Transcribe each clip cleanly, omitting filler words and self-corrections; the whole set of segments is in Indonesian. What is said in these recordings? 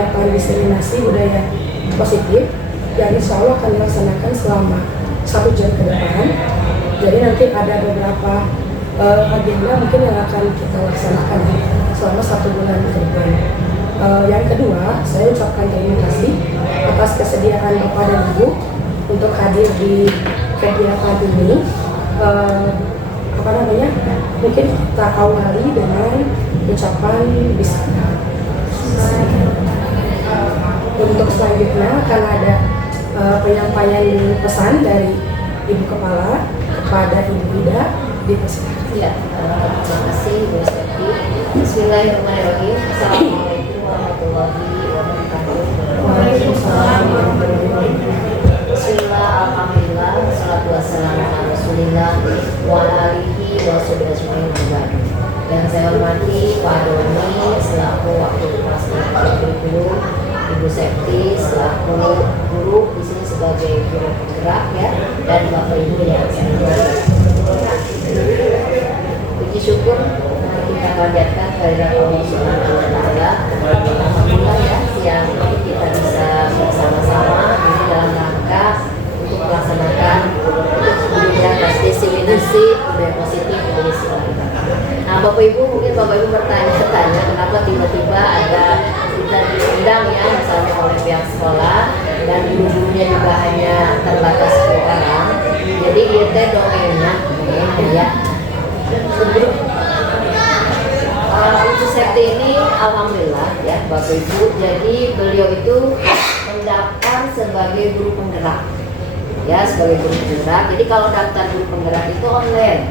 kegiatan diseminasi budaya positif yang insya Allah akan dilaksanakan selama 1 jam ke depan. Jadi nanti ada beberapa agenda mungkin yang akan kita laksanakan selama 1 bulan ke depan. Yang kedua, saya ucapkan terima kasih atas kesediaan Bapak dan Ibu untuk hadir di kegiatan ini. Mungkin kita awali dengan ucapan bismillah. Untuk selanjutnya akan ada penyampaian pesan dari Ibu Kepala kepada Ibu Ida. Dipersilakan. Ya, terima kasih Bu Seti. Bismillahirrahmanirrahim. Assalamualaikum warahmatullahi wabarakatuh. Waalaikumsalam warahmatullahi wabarakatuh. Bismillah, alhamdulillah, wassalatu wassalamu ala rasulillah wa ala alihi wa sahbihi ajmain. Yang saya hormati Pak Doni selaku wakil pelaksana kurikulum, Ibu Septi selaku guru di sini sebagai guru penggerak ya, dan Bapak Ibu yang saya hormati. Puji syukur kita panjatkan kehadirat Allah Subhanahu wa Ta'ala. Alhamdulillah ya, siang ini kita bisa bersama-sama ini dalam rangka untuk melaksanakan budaya diseminasi budaya positif di sekolah kita. Nah, Bapak Ibu mungkin Bapak Ibu bertanya-tanya kenapa tiba-tiba ada kita diundang ya, misalnya oleh pihak sekolah dan guru-gurunya juga hanya terbatas 10 orang. Jadi kita domainnya ya. Ibu Septi ini alhamdulillah ya Bapak Ibu, jadi beliau itu mendaftar sebagai guru penggerak ya, sebagai guru penggerak. Jadi kalau daftar guru penggerak itu online,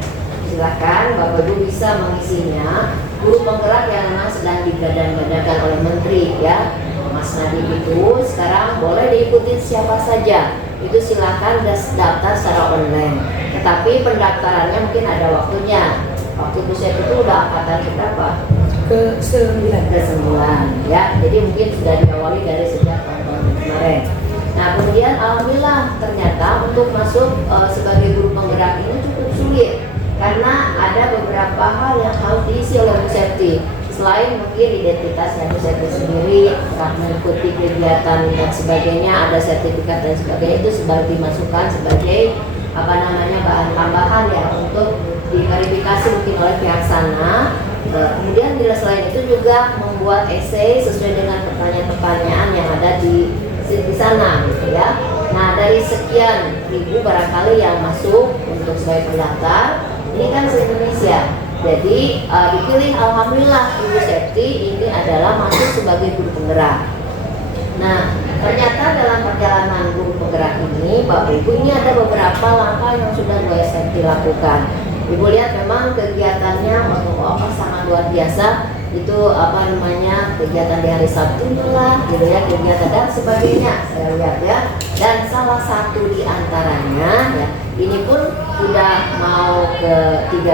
silakan Bapak Ibu bisa mengisinya. Guru penggerak yang memang sedang digadang-gadangkan oleh Menteri ya, Mas Nadiem itu sekarang boleh diikuti siapa saja. Itu silakan daftar secara online. Tetapi pendaftarannya mungkin ada waktunya. Waktu itu saya itu udah angkatan berapa? Ke-9 ya. Jadi mungkin sudah diawali dari sejak tahun kemarin. Nah kemudian alhamdulillah ternyata untuk masuk sebagai guru penggerak ini cukup sulit karena ada beberapa hal yang harus diisi oleh Bu Septi. Selain mungkin identitasnya Bu Septi sendiri, mengikuti kegiatan dan sebagainya, ada sertifikat dan sebagainya, itu sebagai dimasukkan sebagai bahan tambahan ya untuk diverifikasi mungkin oleh pihak sana. Kemudian selain itu juga membuat esai sesuai dengan pertanyaan-pertanyaan yang ada di sana gitu ya. Nah dari sekian ribu barangkali yang masuk untuk sebagai pendaftar, ini kan se-Indonesia. Jadi dipilih alhamdulillah Ibu Septi ini adalah masuk sebagai guru penggerak. Nah ternyata dalam perjalanan guru penggerak ini Bapak Ibu, ini ada beberapa langkah yang sudah Bu Septi lakukan. Ibu lihat memang kegiatannya sangat luar biasa. Itu kegiatan di hari Sabtu lah gitu ya, kegiatan dan sebagainya saya lihat ya. Dan salah satu di antaranya ya, ini pun sudah mau ke 2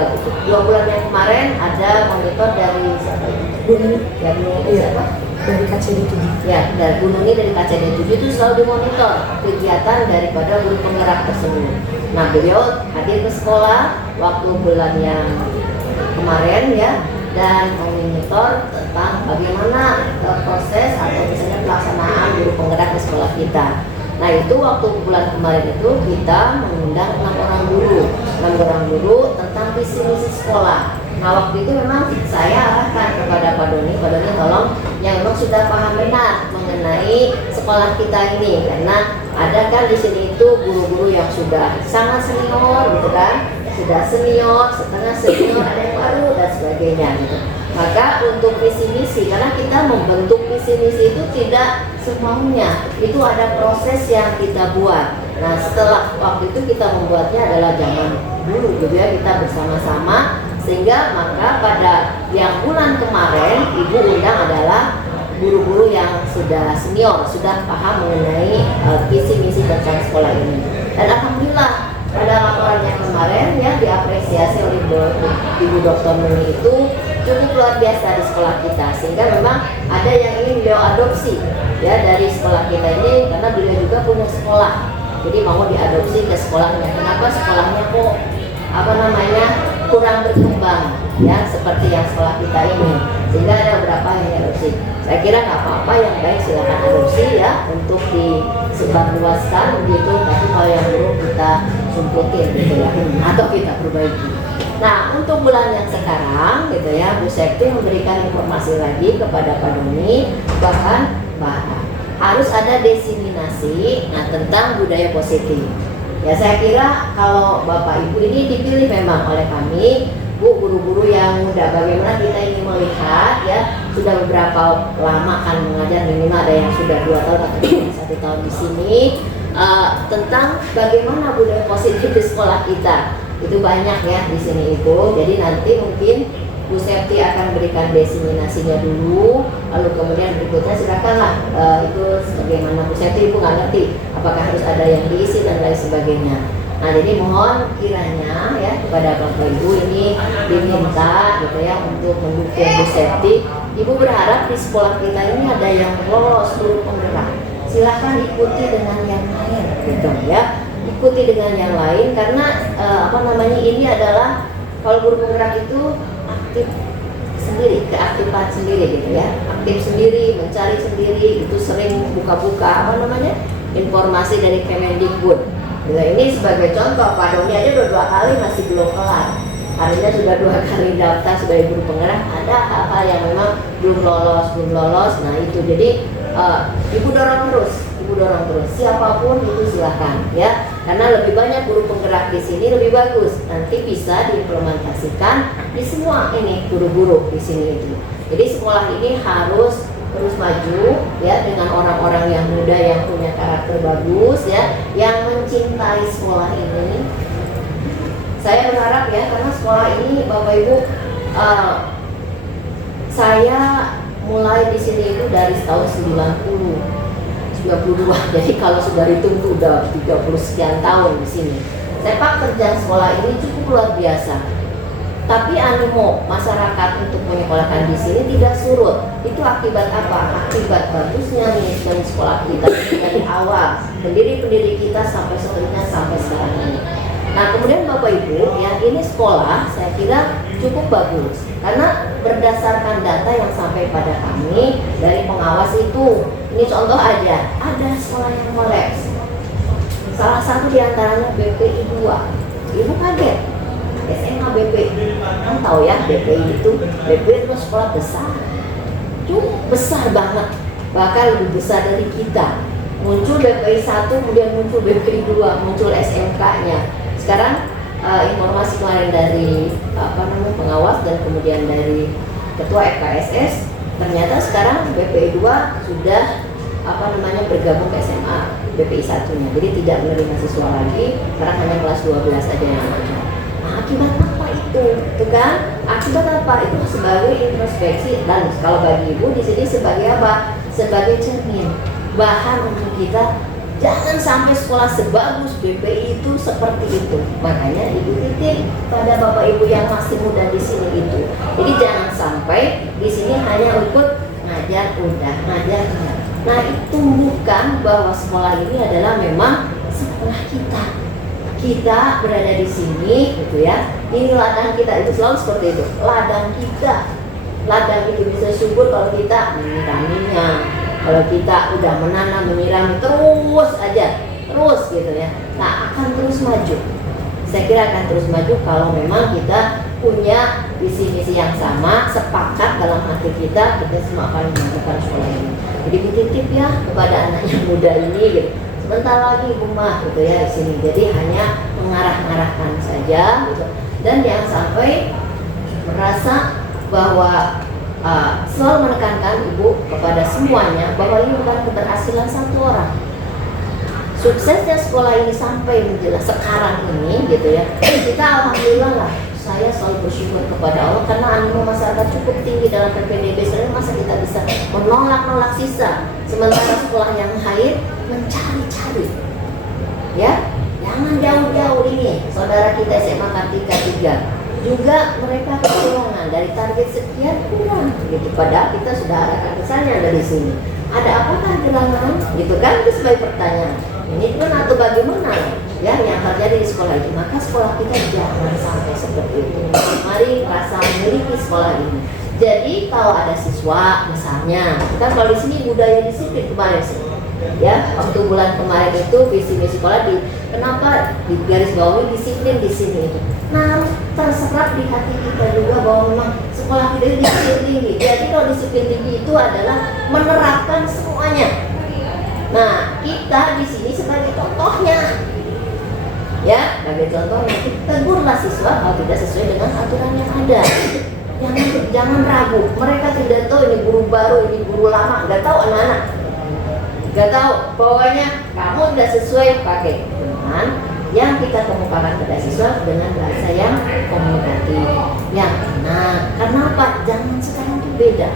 bulan yang kemarin ada monitor dari siapa ini? Dari KCD 7. Ya, dari Bu Nuni dari KCD 7 itu selalu dimonitor kegiatan daripada guru penggerak tersebut. Nah, beliau hadir ke sekolah waktu bulan yang kemarin ya, dan memonitor tentang bagaimana proses atau misalnya pelaksanaan guru penggerak di sekolah kita. Nah itu waktu bulan kemarin itu kita mengundang 6 orang guru tentang visi misi sekolah. Nah waktu itu memang saya arahkan kepada Pak Doni tolong yang memang sudah paham benar mengenai sekolah kita ini, karena ada kan di sini itu guru-guru yang sudah sangat senior gitu kan, sudah senior, setengah senior, ada yang baru dan sebagainya gitu. Maka untuk visi misi, karena kita membentuk visi misi itu tidak semaunya, itu ada proses yang kita buat. Nah setelah waktu itu kita membuatnya adalah zaman dulu gitu ya, kita bersama-sama, sehingga maka pada yang bulan kemarin Ibu undang adalah guru-guru yang sudah senior, sudah paham mengenai visi misi tentang sekolah ini. Dan alhamdulillah pada laporan yang kemarin ya diapresiasi oleh Ibu Dr. Nuni itu cukup luar biasa di sekolah kita, sehingga memang ada yang ingin beliau adopsi ya dari sekolah kita ini, karena beliau juga punya sekolah, jadi mau diadopsi ke sekolahnya. Kenapa sekolahnya kok kurang berkembang ya seperti yang sekolah kita ini, sehingga ada beberapa yang adopsi. Saya kira nggak apa-apa, yang baik silakan adopsi ya untuk disebarluaskan begitu, tapi kalau yang buruk kita sumputin gitu ya, atau kita perbaiki. Nah, untuk bulan yang sekarang gitu ya, Bu Septi memberikan informasi lagi kepada Pak Doni bahkan harus ada diseminasi tentang budaya positif. Ya, saya kira kalau Bapak Ibu ini dipilih memang oleh kami, Bu, guru-guru yang muda, bagaimana kita ingin melihat ya, sudah beberapa lama kan mengajar, minimal ada yang sudah 2 tahun atau 1 tahun di sini, tentang bagaimana budaya positif di sekolah kita. Itu banyak ya di sini Ibu. Jadi nanti mungkin Bu Septi akan berikan diseminasinya dulu, lalu kemudian berikutnya silakanlah itu bagaimana Bu Septi, Ibu nggak ngerti apakah harus ada yang diisi dan lain sebagainya. Nah, jadi mohon kiranya ya kepada Bapak Ibu ini diminta gitu ya untuk mendukung Bu Septi. Ibu berharap di sekolah kita ini ada yang lolos guru penggerak. Silakan ikuti dengan yang lain gitu ya. Ikuti dengan yang lain karena ini adalah kalau guru penggerak itu aktif sendiri, keaktifan sendiri gitu ya, aktif sendiri, mencari sendiri, itu sering buka-buka informasi dari Kemendikbud. Nah, ini sebagai contoh, Pak Doni aja udah 2 kali masih belum kelar, artinya sudah 2 kali daftar sebagai guru penggerak, ada hal-hal yang memang belum lolos. Nah itu jadi Ibu dorong terus, siapapun itu silakan ya, karena lebih banyak guru penggerak di sini lebih bagus, nanti bisa diimplementasikan di semua ini guru-guru di sini itu. Jadi sekolah ini harus terus maju ya dengan orang-orang yang muda yang punya karakter bagus ya, yang mencintai sekolah ini. Saya berharap ya, karena sekolah ini Bapak Ibu, saya mulai di sini itu dari tahun 92, jadi kalau sudah hitung itu udah 30 sekian tahun di sini. Sepak terjang sekolah ini cukup luar biasa. Tapi animo masyarakat untuk menyekolahkan di sini tidak surut. Itu akibat apa? Akibat bagusnya manajemen sekolah kita dari awal, pendiri kita sampai seterusnya sampai sekarang ini. Nah, kemudian Bapak Ibu, ya ini sekolah saya kira cukup bagus karena berdasarkan data yang sampai pada kami dari pengawas itu, ini contoh aja, ada sekolah yang kolaps. Salah satu diantaranya BPI 2. Ibu kaget, SMA BPI, kan tahu ya BPI itu sekolah besar, cukup besar banget, bahkan lebih besar dari kita. Muncul BPI 1, kemudian muncul BPI 2, muncul SMK-nya. Sekarang informasi kemarin dari pengawas dan kemudian dari ketua FKSS, ternyata sekarang BPI 2 sudah bergabung ke SMA BPI 1-nya. Jadi tidak menerima siswa lagi, sekarang hanya kelas 12 saja yang ada. Nah, akibat apa itu? Itu kan? Akibat apa? Itu sebagai introspeksi, dan kalau bagi Ibu di sini sebagai apa? Sebagai cermin, bahan untuk kita. Jangan sampai sekolah sebagus BPI itu seperti itu. Makanya Ibu titip pada Bapak Ibu yang masih muda di sini itu. Jadi jangan sampai di sini hanya ikut ngajar udah, ngajar enggak. Nah, itu bukan bahwa sekolah ini adalah memang sekolah kita. Kita berada di sini gitu ya. Ini ladang kita, itu selalu seperti itu. Ladang kita. Ladang itu bisa subur kalau kita menyiraminya. Kalau kita udah menanam, menyiram terus gitu ya. Nah, akan terus maju. Saya kira akan terus maju kalau memang kita punya visi misi yang sama, sepakat dalam hati kita semua akan melakukan sekolah ini. Jadi titip ya kepada anak yang muda ini gitu. Sebentar lagi rumah gitu ya di sini. Jadi hanya mengarah-arahkan saja gitu. Dan jangan sampai merasa bahwa selalu menekankan Ibu kepada semuanya bahwa ini bukan keberhasilan satu orang. Suksesnya sekolah ini sampai menjelang sekarang ini gitu ya, kita alhamdulillah lah, saya selalu bersyukur kepada Allah karena animo masyarakat cukup tinggi dalam PPDB. Sebenarnya masa kita bisa menolak sisa, sementara sekolah yang lain mencari-cari ya. Jangan jauh-jauh ini saudara kita SMA Kartika 3 juga mereka kecolongan dari target sekian kurang gitu, padahal kita sudah arahkan pesannya dari sini. Ada apakah gerangan gitu kan, itu sebagai pertanyaan ini kan atau bagaimana ya yang terjadi di sekolah itu. Maka sekolah kita jangan sampai seperti itu. Mari merasa memiliki sekolah ini Jadi kalau ada siswa misalnya, kan kalau di sini budaya disiplin kemarin sih, ya waktu bulan kemarin itu visi misi sekolah kenapa di garis bawahi disiplin di sini itu. Nah harus terserap di hati kita juga bahwa memang sekolah kita itu disiplin tinggi. Jadi kalau disiplin tinggi itu adalah menerapkan semuanya. Nah kita di sini sebagai contohnya, ya sebagai contohnya kita tegurlah siswa kalau tidak sesuai dengan aturan yang ada. Jangan ragu, mereka tidak tahu ini guru baru, ini guru lama, nggak tahu anak-anak, nggak tahu. Pokoknya kamu tidak sesuai pakai dengan yang kita kemukakan pada siswa dengan bahasa yang komunikatif, yang enak. Kenapa? Zaman sekarang itu beda.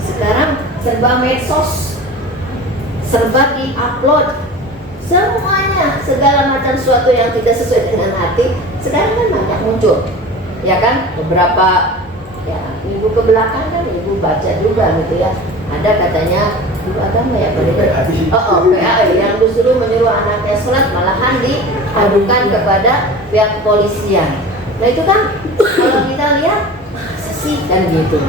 Sekarang serba medsos, serba di-upload, semuanya, segala macam sesuatu yang tidak sesuai dengan hati. Sekarang kan banyak muncul. Ya kan, beberapa ya minggu ke belakang kan ibu baca juga gitu ya, ada katanya guru agama ya PAI yang disuruh menyuruh anaknya sholat malahan diadukan kepada pihak kepolisian. Nah itu kan kalau kita lihat masa sih kan gitu,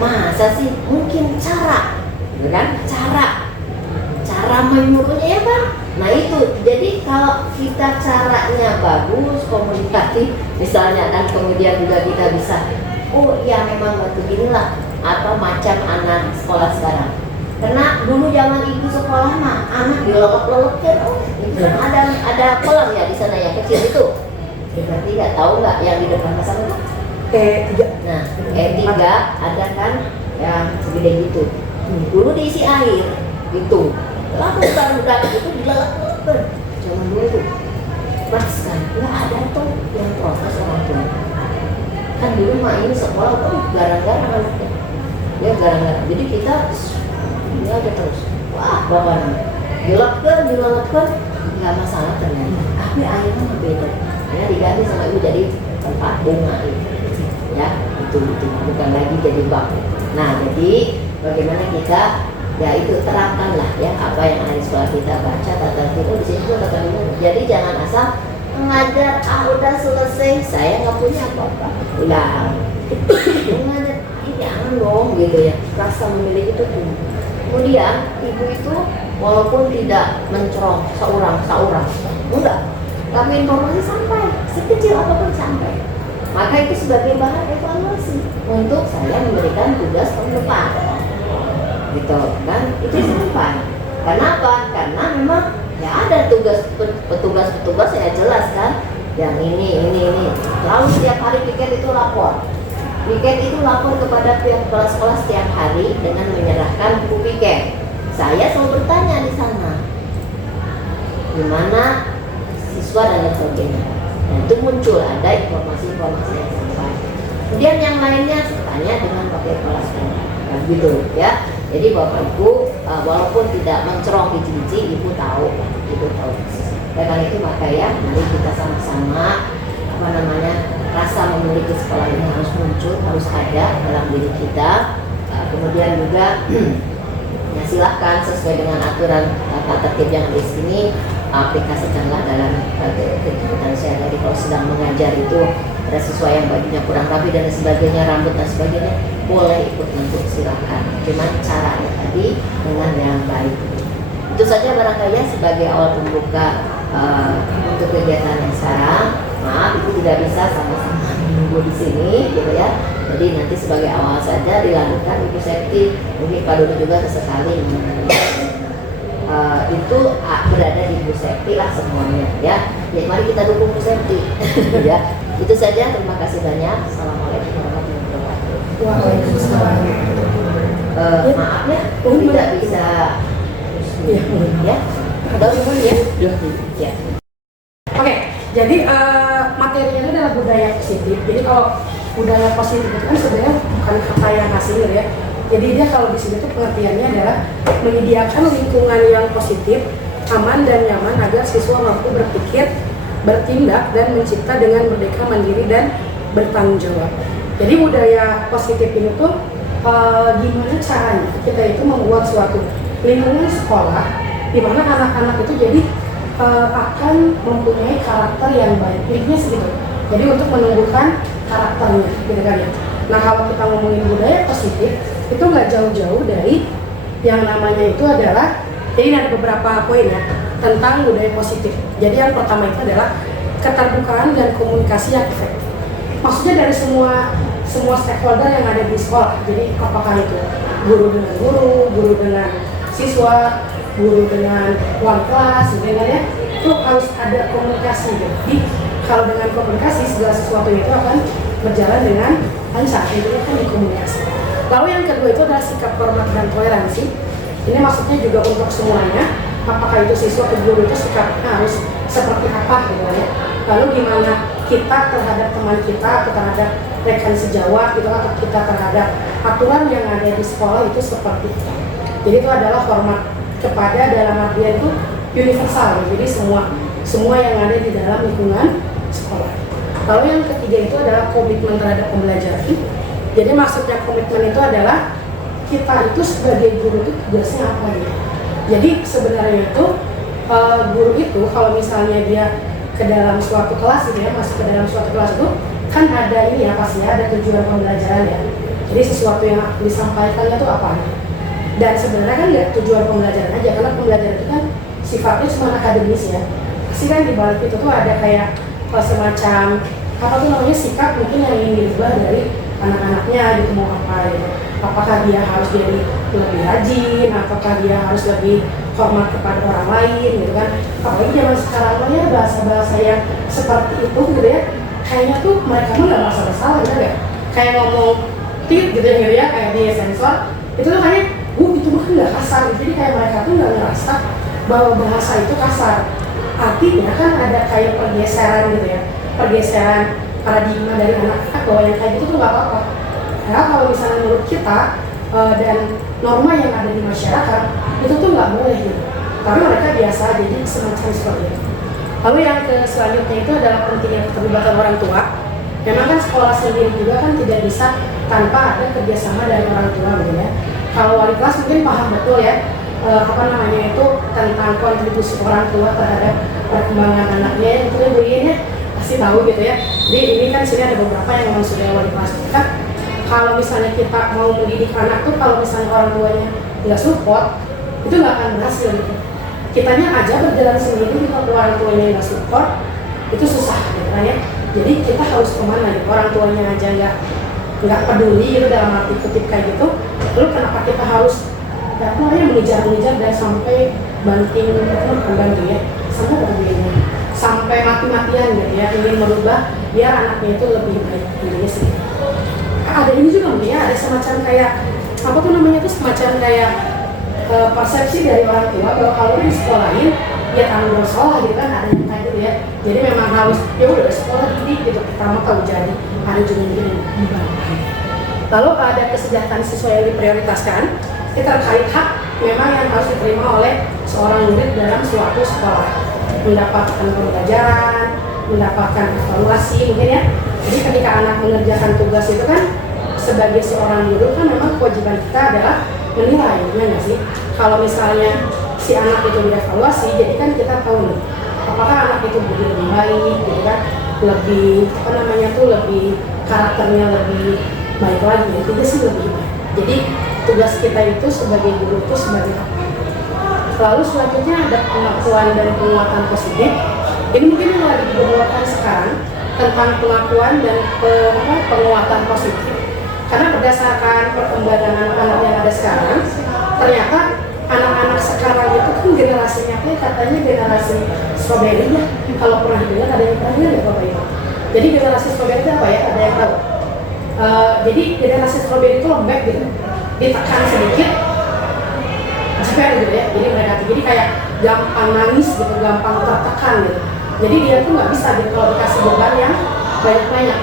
masa sih, mungkin cara gitu kan, cara menyuruhnya ya Pak. Nah itu, jadi kalau kita caranya bagus, komunikatif misalnya, dan kemudian juga kita bisa, oh iya memang beginilah, atau macam anak sekolah sekarang. Karena dulu zaman ibu sekolah mah anak dilolok-lolokkan, oh itu kan ada kolam ya di sana yang kecil itu. Berarti nggak tahu nggak yang di depan pasar itu? E3. Nah E3 ada kan yang segede gitu. Dulu diisi air gitu. Lalu budak itu dilalak-lalakkan. Zaman dulu itu keras kan, nggak ada tuh yang protes orang tua. Kan dulu mah ini sekolah tuh garang-garang anaknya, ya garang-garang. Jadi kita ini aja terus, wah bawaan dilalakkan, nggak masalah ternyata. Tapi akhirnya beda, ya diganti sama ibu jadi tempat bunga itu, ya itu bukan lagi jadi bak. Nah jadi bagaimana kita ya itu terapkanlah ya apa yang ada di sekolah kita, baca tata tertib di sini tuh tata tertib. Jadi jangan asal mengajar udah selesai saya nggak punya apa-apa udah mengajar jangan dong gitu ya, rasa memiliki itu tuh. Kemudian ibu itu walaupun tidak mencerong seorang enggak, tapi informasi sampai sekecil apapun sampai, maka itu sebagai bahan evaluasi untuk saya memberikan tugas tahun depan gitu kan, itu sampai. Kenapa? Karena memang ya ada petugas ya jelas kan, yang ini lalu setiap hari piket itu lapor kepada pihak kepala sekolah setiap hari dengan menyerahkan buku piket. Saya selalu bertanya di sana gimana siswa dan lain sebagainya. Nah itu muncul ada informasi-informasi yang sampai. Kemudian yang lainnya tanya dengan pakai kepala sekolah nah, gitu ya. Jadi Bapak Ibu walaupun tidak mencerong biji-biji, ibu tahu. Karena itu maka ya mari kita sama-sama rasa memiliki sekolah ini harus muncul, harus ada dalam diri kita. Kemudian juga ya silahkan sesuai dengan aturan tata tertib yang ada di sini aplikasikanlah dalam kegiatan sehari-hari. Kalau sedang mengajar itu ada siswa yang bajunya kurang rapi dan sebagainya, rambut dan sebagainya, boleh ikut bentuk silahkan. Cuman caranya tadi dengan yang baik. Itu saja barangkali sebagai awal pembuka untuk kegiatan yang sekarang. Maaf, itu tidak bisa sama-sama menunggu di sini, gitu ya. Jadi nanti sebagai awal saja dilakukan Ibu Septi, mungkin Pak Dodo juga sesekali itu berada di Bu Septi lah semuanya ya. Jadi mari kita dukung Bu Septi ya. Itu saja, terima kasih banyak. Assalamualaikum warahmatullahi wabarakatuh. Waalaikumsalam. Maaf ya, tidak bisa ya. Atau ya? Ya. Oke, jadi materinya itu adalah budaya positif. Jadi kalau budaya positif itu kan sebenarnya bukan kata yang asing ya. Jadi dia kalau di sini tuh pengertiannya adalah menyediakan lingkungan yang positif, aman dan nyaman agar siswa mampu berpikir, bertindak dan mencipta dengan merdeka, mandiri dan bertanggung jawab. Jadi budaya positif ini tuh gimana caranya kita itu membuat suatu lingkungan sekolah di mana anak-anak itu jadi akan mempunyai karakter yang baik. Intinya segitu. Jadi untuk menumbuhkan karakternya, gitu kan ya. Nah kalau kita ngomongin budaya positif, itu nggak jauh-jauh dari yang namanya itu adalah, jadi ada beberapa poin ya tentang budaya positif. Jadi yang pertama itu adalah keterbukaan dan komunikasi yang efektif. Maksudnya dari semua stakeholder yang ada di sekolah. Jadi apakah itu guru dengan guru, guru dengan siswa, guru dengan wali kelas, sebenarnya itu harus ada komunikasi. Jadi kalau dengan komunikasi segala sesuatu itu akan berjalan dengan lancar. Itu kan di komunikasi. Lalu yang kedua itu adalah sikap hormat dan toleransi. Ini maksudnya juga untuk semuanya. Apakah itu siswa atau guru itu sikapnya harus seperti apa gitu ya. Lalu gimana kita terhadap teman kita atau terhadap rekan sejawat gitu, atau kita terhadap aturan yang ada di sekolah itu seperti itu. Jadi itu adalah hormat kepada, dalam artian itu universal, jadi semua yang ada di dalam lingkungan sekolah. Lalu yang ketiga itu adalah komitmen terhadap pembelajaran. Jadi maksudnya komitmen itu adalah kita itu sebagai guru itu tugasnya apa gitu. Jadi sebenarnya itu guru itu kalau misalnya dia ke dalam suatu kelas gitu ya, masuk ke dalam suatu kelas itu kan ada ini ya, pasti ada tujuan pembelajaran ya. Jadi sesuatu yang disampaikannya itu apa? Dan sebenarnya kan nggak tujuan pembelajaran aja, karena pembelajaran itu kan sifatnya cuma akademis ya. Pasti kan di balik itu tuh ada kayak semacam apa tuh namanya, sikap mungkin yang ingin diubah dari anak-anaknya gitu, mau apa gitu. Apakah dia harus jadi lebih rajin, ataukah dia harus lebih hormat kepada orang lain gitu kan. Apalagi zaman sekarang ya bahasa-bahasa yang seperti itu gitu ya, kayaknya tuh mereka mah nggak masalah gitu ya. Kayak ngomong tit gitu ya, kayak di sensor itu tuh kayak itu mah nggak kasar gitu. Jadi kayak mereka tuh nggak ngerasa bahwa bahasa itu kasar. Artinya kan ada kayak pergeseran gitu ya, pergeseran paradigma dari anak-anak bahwa yang kayak gitu tuh nggak apa-apa. Karena kalau misalnya menurut kita dan norma yang ada di masyarakat itu tuh nggak boleh gitu. Tapi mereka biasa jadi semacam seperti itu. Lalu yang selanjutnya itu adalah pentingnya keterlibatan orang tua. Memang kan sekolah sendiri juga kan tidak bisa tanpa ada kerjasama dari orang tua gitu ya. Kalau wali kelas mungkin paham betul ya itu tentang kontribusi orang tua terhadap perkembangan anaknya, itu ya pasti tahu gitu ya. Jadi ini kan sini ada beberapa yang memang sudah wali kelas kan. Kalau misalnya kita mau mendidik anak tuh, kalau misalnya orang tuanya nggak support, itu nggak akan berhasil gitu. Kitanya aja berjalan sendiri, kalau orang tuanya nggak support, itu susah gitu kan ya. Jadi kita harus kemana gitu, orang tuanya aja nggak peduli gitu dalam arti kutip kayak gitu. Lalu kenapa kita harus mengejar dan sampai banting ya, sampai mati-matian gitu ya, ingin merubah biar anaknya itu lebih baik dirinya sendiri. Ada ini juga mungkin ya, ada semacam kayak apa tuh namanya tuh, semacam kayak persepsi dari orang tua bahwa kalau di sekolahin ya tanggung jawab sekolah gitu kan, ada yang kayak gitu ya. Jadi memang harus ya udah sekolah didik gitu, pertama tahu jadi ada juga yang dibanggakan. Lalu ada kesejahteraan siswa yang diprioritaskan. Ini terkait hak memang yang harus diterima oleh seorang murid dalam suatu sekolah, mendapatkan pembelajaran, mendapatkan evaluasi mungkin ya. Jadi ketika anak mengerjakan tugas itu kan sebagai seorang guru kan memang kewajiban kita adalah menilai, ya nggak sih? Kalau misalnya si anak itu dievaluasi, jadi kan kita tahu nih apakah anak itu lebih baik, gitu kan? Lebih lebih karakternya lebih baik lagi, ya tidak sih lebih baik. Jadi tugas kita itu sebagai guru itu sebagai apa? Lalu selanjutnya ada pengakuan dan penguatan positif. Ini mungkin yang lagi dibawakan sekarang tentang pengakuan dan penguatan positif. Karena berdasarkan perkembangan anak-anak yang ada sekarang, ternyata anak-anak sekarang itu kan generasinya katanya generasi strawberry ya. Kalau pernah dengar, ada yang pernah dengar Bapak Ibu? Jadi generasi strawberry itu apa ya? Ada yang tahu? Jadi generasi strawberry itu lembek gitu, ditekan sedikit jeper gitu ya. Jadi mereka jadi kayak gampang nangis gitu, gampang tertekan gitu. Jadi dia tuh nggak bisa gitu kalau dikasih beban yang banyak-banyak.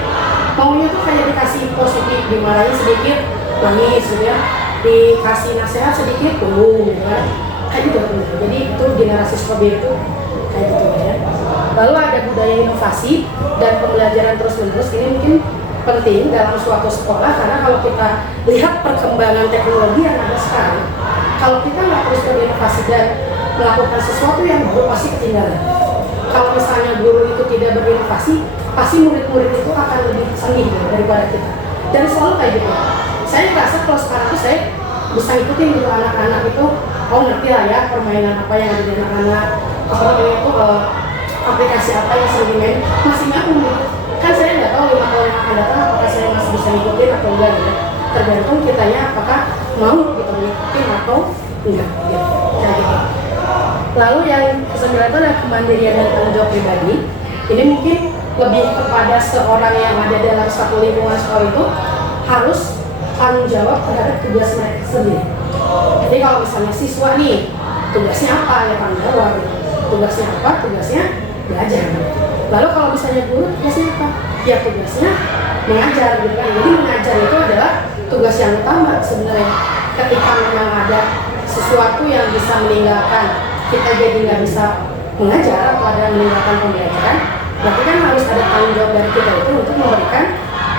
Maunya tuh kayak dikasih positif, dimarahin sedikit nangis gitu ya, dikasih nasihat sedikit gitu kan, kayak gitu. Jadi itu generasi strawberry itu kayak gitu ya. Lalu ada budaya inovasi dan pembelajaran terus-menerus. Ini mungkin penting dalam suatu sekolah, karena kalau kita lihat perkembangan teknologi yang ada sekarang, kalau kita nggak terus berinovasi dan melakukan sesuatu yang baru, pasti ketinggalan. Kalau misalnya guru itu tidak berinovasi, pasti murid-murid itu akan lebih sengih daripada kita. dan selalu kayak gitu. Saya merasa kalau sekarang tuh saya bisa ngikutin gitu anak-anak itu, oh ngerti lah ya permainan apa yang ada di anak-anak, apa namanya itu aplikasi apa yang sering dimain, masih nyambung gitu. Kan saya nggak tahu 5 tahun yang akan datang apakah saya masih bisa ngikutin atau enggak gitu. Tergantung kitanya apakah mau gitu ngikutin atau enggak gitu. Kayak gitu. Lalu yang kesembilan itu adalah kemandirian dan tanggung jawab pribadi. Ini mungkin lebih kepada seorang yang ada dalam satu lingkungan sekolah itu harus tanggung jawab terhadap tugas mereka sendiri. Jadi kalau misalnya siswa nih, tugasnya apa ya tanggung jawab. Tugasnya apa? Tugasnya belajar. Lalu kalau misalnya guru, tugasnya apa? Ya tugasnya mengajar gitu kan. Jadi mengajar itu adalah tugas yang utama sebenarnya. Ketika memang ada sesuatu yang bisa meninggalkan kita jadi nggak bisa mengajar atau ada meninggalkan pembelajaran, berarti kan harus ada tanggung jawab dari kita itu untuk memberikan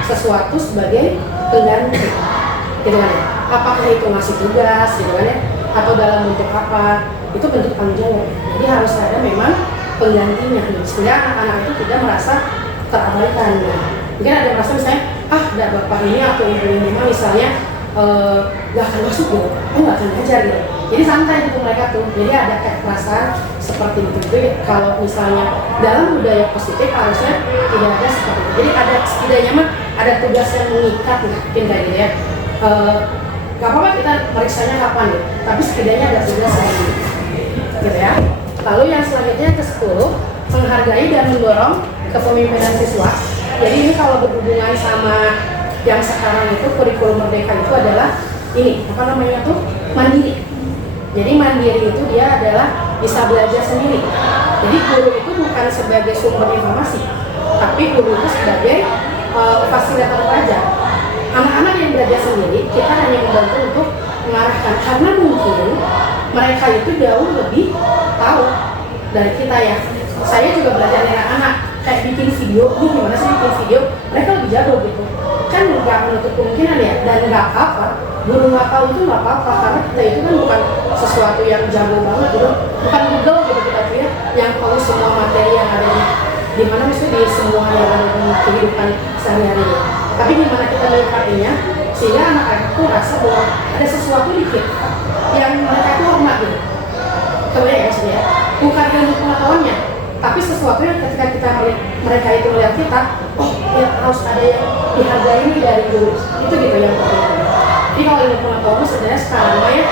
sesuatu sebagai pengganti, gitu kan ya? Apakah itu ngasih tugas, gitu kan ya? Atau dalam bentuk apa? Itu bentuk tanggung jawab. Jadi harus ada memang penggantinya, sehingga anak-anak itu tidak merasa terabaikan. Mungkin ada merasa misalnya, ada bapak ini atau ibu ini misalnya nggak akan masuk gitu, nggak akan ngajar gitu. Jadi santai gitu mereka tuh. Jadi ada kayak perasaan seperti itu. Kalau misalnya dalam budaya positif harusnya tidak ada seperti itu. Jadi ada setidaknya mah ada tugas yang mengikat mungkin kayak gitu ya. Gak apa-apa kita periksanya kapan gitu, tapi setidaknya ada tugas yang gitu ya. Lalu yang selanjutnya ke-10, menghargai dan mendorong kepemimpinan siswa. Jadi ini kalau berhubungan sama yang sekarang itu kurikulum merdeka itu adalah ini apa namanya tuh mandiri. Jadi mandiri itu dia adalah bisa belajar sendiri. Jadi guru itu bukan sebagai sumber informasi, tapi guru itu sebagai fasilitator belajar. Anak-anak yang belajar sendiri kita hanya membantu untuk mengarahkan, karena mungkin mereka itu jauh lebih tahu dari kita ya. Saya juga belajar dari anak kayak bikin video, ini gimana sih bikin video, mereka lebih jago gitu. Kan nggak menutup kemungkinan ya, dan nggak apa-apa, guru nggak tahu itu nggak apa-apa, karena kita itu kan bukan sesuatu yang jago banget gitu, bukan Google gitu kita tuh ya, yang tahu semua materi yang ada di mana misalnya di semua yang ada di kehidupan sehari-hari. Tapi gimana kita menyikapinya sehingga anak-anak tuh rasa bahwa ada sesuatu di kita yang mereka itu hormat gitu. Kemudian ya maksudnya, bukan ilmu pengetahuannya, tapi sesuatu yang ketika kita mereka itu melihat kita, oh ya harus ada yang dihargai ini dari guru, itu gitu yang penting. Jadi kalau ilmu pengetahuan sebenarnya sekarang ya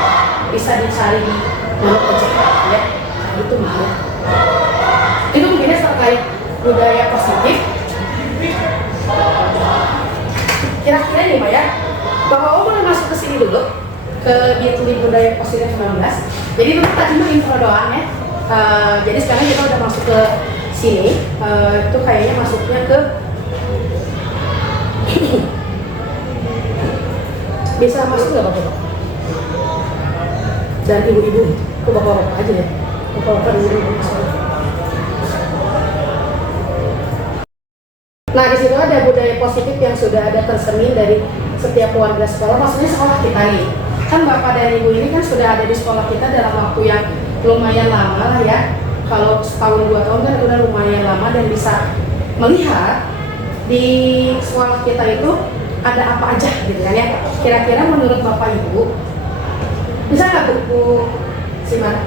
bisa dicari di mana aja ya, itu mungkin. Itu mungkinnya terkait budaya positif. Kira-kira nih Maya, Bapak boleh masuk ke sini dulu ke di budaya positif 19. Jadi itu tadi mah intro doang ya. Jadi sekarang kita udah masuk ke sini. Itu kayaknya masuknya ke bisa masuk nggak Bapak? Dan ibu-ibu, ke Bapak-bapak aja ya. Bapak-bapak ibu-ibu masuk. Nah di situ ada budaya positif yang sudah ada tercermin dari setiap warga sekolah, maksudnya sekolah kita nih. Kan Bapak dan Ibu ini kan sudah ada di sekolah kita dalam waktu yang lumayan lama lah ya. Kalau setahun 2 tahun kan udah lumayan lama dan bisa melihat di sekolah kita itu ada apa aja gitu kan ya. Kira-kira menurut Bapak Ibu, bisa nggak Bu Siman?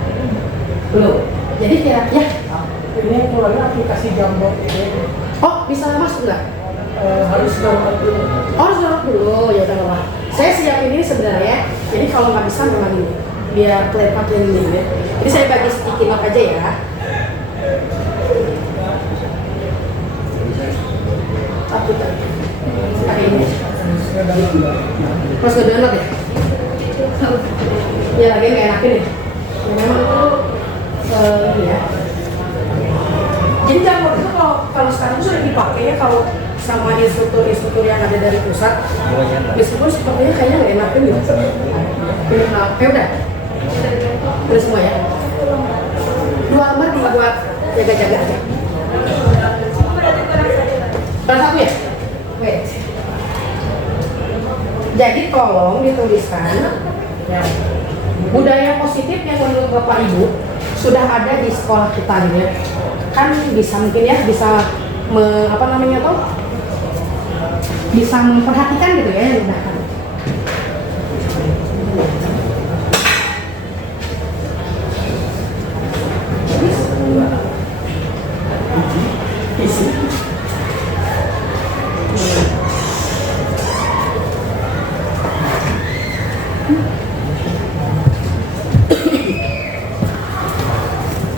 Belum. Jadi kira-kira ini keluarnya aplikasi Jamboard ini. Oh, bisa masuk nggak? Harus download dulu. Oh, harus download dulu, ya udah apa. Saya siapin ini sebenarnya, jadi kalau nggak bisa memang ini, biar pakai ini ya. Jadi saya bagi sedikit note aja ya. Tapi pakai ini. Mas nggak download ya? Ya lagi nggak enakin ya. Memang itu ini ya. Jadi Jamboard itu kalau sekarang itu sudah dipakai ya kalau sama instruktur-instruktur yang ada dari pusat. Meskipun sepertinya kayaknya nggak enakin gitu. Nah, udah. Udah semua ya. 2 lembar dibuat jaga-jaga aja. Kelas 1 ya? Wait. Jadi tolong dituliskan ya, budaya positif yang menurut Bapak Ibu sudah ada di sekolah kita nih ya. Kan bisa mungkin ya bisa apa namanya tuh bisa memperhatikan gitu ya yang digunakan.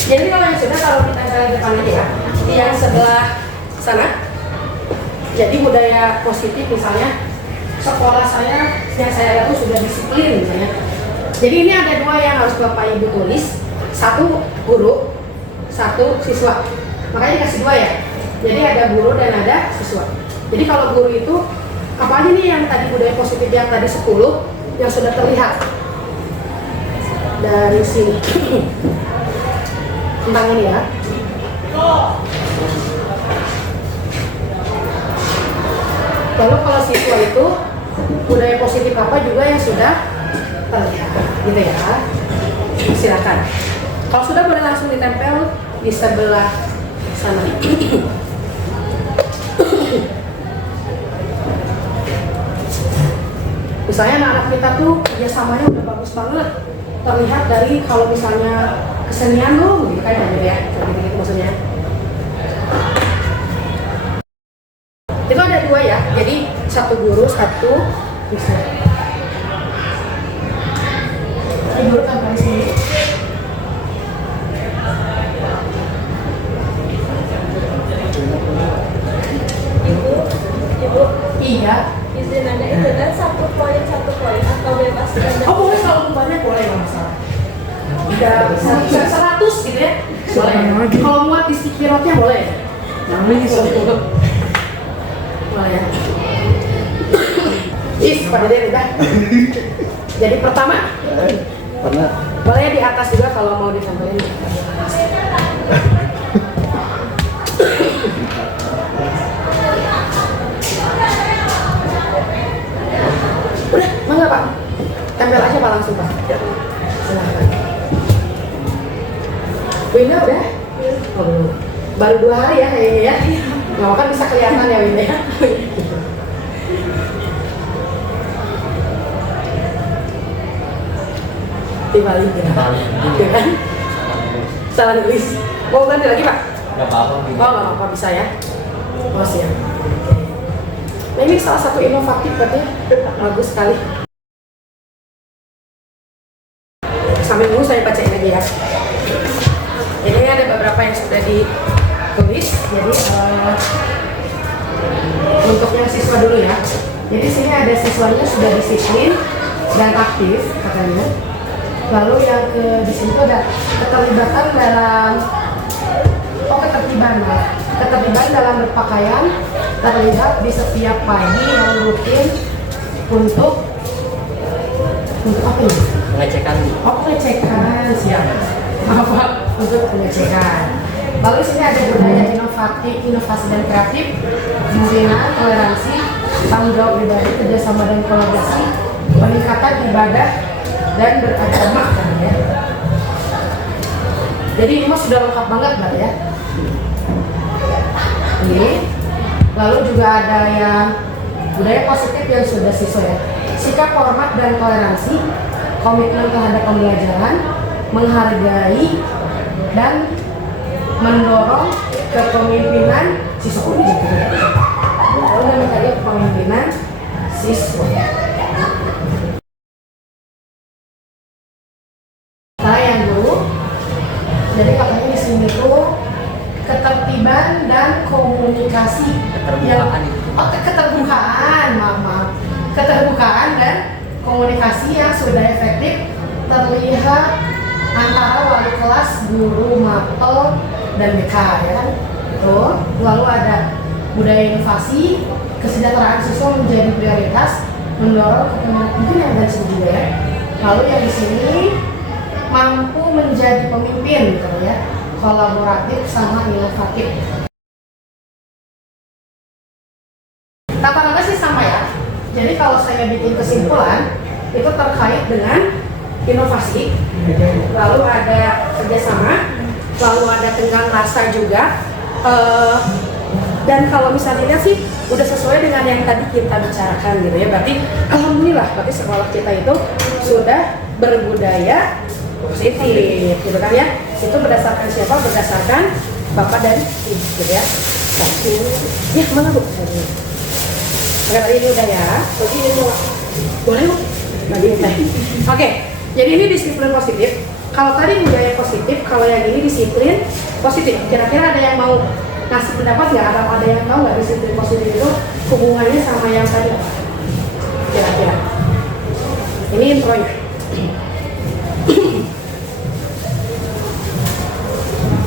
Jadi kalau yang sudah, kalau kita ke depan aja ya, yang sebelah sana. Jadi budaya positif misalnya, sekolah saya yang saya lihat tuh sudah disiplin misalnya. Jadi ini ada dua yang harus Bapak Ibu tulis, satu guru, satu siswa. Makanya dikasih dua ya. Jadi ada guru dan ada siswa. Jadi kalau guru itu apa aja nih yang tadi budaya positif yang tadi 10 yang sudah terlihat dari sini. Tentang ini ya. Lalu kalau siswa itu budaya positif apa juga yang sudah terlihat, gitu ya. Silakan. Kalau sudah boleh langsung ditempel di sebelah sana. Misalnya anak-anak kita tuh kerjasamanya udah bagus banget, terlihat dari kalau misalnya kesenian lo, gitu kan ya, gitu maksudnya. Itu ada dua ya, jadi satu guru, satu siswa. Guru tambah sini. Ibu, iya. Izin Anda itu dan satu poin atau bebas Anda. Oh boleh, kalau banyak boleh, nggak masalah. Bisa 100 gitu ya, boleh. Kalau muat di sticky note-nya boleh. Boleh ya. Pada dia udah. Jadi pertama, boleh di atas juga kalau mau disampaikan. Udah, enggak Pak? Tempel aja Pak langsung Pak. Silahkan. Winda udah? Oh, belum. Baru 2 hari ya kayaknya ya. Nggak kan bisa kelihatan ya Winda ya. Dibalik ya. Iya kan? Salah nulis. Mau ganti lagi Pak? Nggak apa-apa. Oh nggak apa-apa, bisa ya. Oh siap. Nah ini salah satu inovatif katanya, bagus sekali. Sambil dulu saya bacain lagi ya. Ini ada beberapa yang sudah ditulis. Jadi untuk yang siswa dulu ya. Jadi sini ada siswanya sudah disiplin dan aktif katanya. Lalu yang di sini tuh ada keterlibatan dalam ketertiban dalam berpakaian, terlihat di setiap pagi yang rutin untuk apa ini? Pengecekan. Oh, pengecekan, siap. Apa? Untuk pengecekan. Lalu sini ada budaya inovatif, inovasi dan kreatif, pembinaan, toleransi, tanggung jawab pribadi, kerjasama dan kolaborasi, peningkatan ibadah dan beragama kan ya. Jadi ini mah sudah lengkap banget Mbak ya. Ini. Lalu juga ada yang budaya positif yang sudah siswa ya. Sikap hormat dan toleransi, komitmen terhadap pembelajaran, menghargai dan mendorong kepemimpinan siswa ini gitu ya. Lalu menghargai kepemimpinan siswa. Saya yang dulu. Jadi katanya di sini tuh ketertiban dan komunikasi. Keterbukaan itu. Oh, keterbukaan, maaf. Keterbukaan dan komunikasi yang sudah efektif terlihat antara wali kelas, guru, mapel, dan BK ya kan. Itu. Lalu ada budaya inovasi, kesejahteraan siswa menjadi prioritas, mendorong kepemimpinan mungkin yang dari sini juga ya. Lalu yang di sini mampu menjadi pemimpin gitu ya, kolaboratif sama inovatif. Rata-rata sih sama ya. Jadi kalau saya bikin kesimpulan itu terkait dengan inovasi, lalu ada kerjasama, lalu ada tenggang rasa juga, Dan kalau misalnya lihat sih udah sesuai dengan yang tadi kita bicarakan gitu ya. Berarti alhamdulillah berarti sekolah kita itu sudah berbudaya positif gitu kan ya. Itu berdasarkan siapa? Berdasarkan bapak dan ibu gitu ya. Satu. Ya mana Bu? Oke, tadi ini udah ya. Jadi ini mau boleh Bu? Lagi teh. Oke. Jadi ini disiplin positif. Kalau tadi budaya positif, kalau yang ini disiplin positif. Kira-kira ada yang mau ngasih pendapat nggak? Atau ada yang tahu nggak disiplin positif itu hubungannya sama yang tadi apa? Kira-kira. Ini intronya.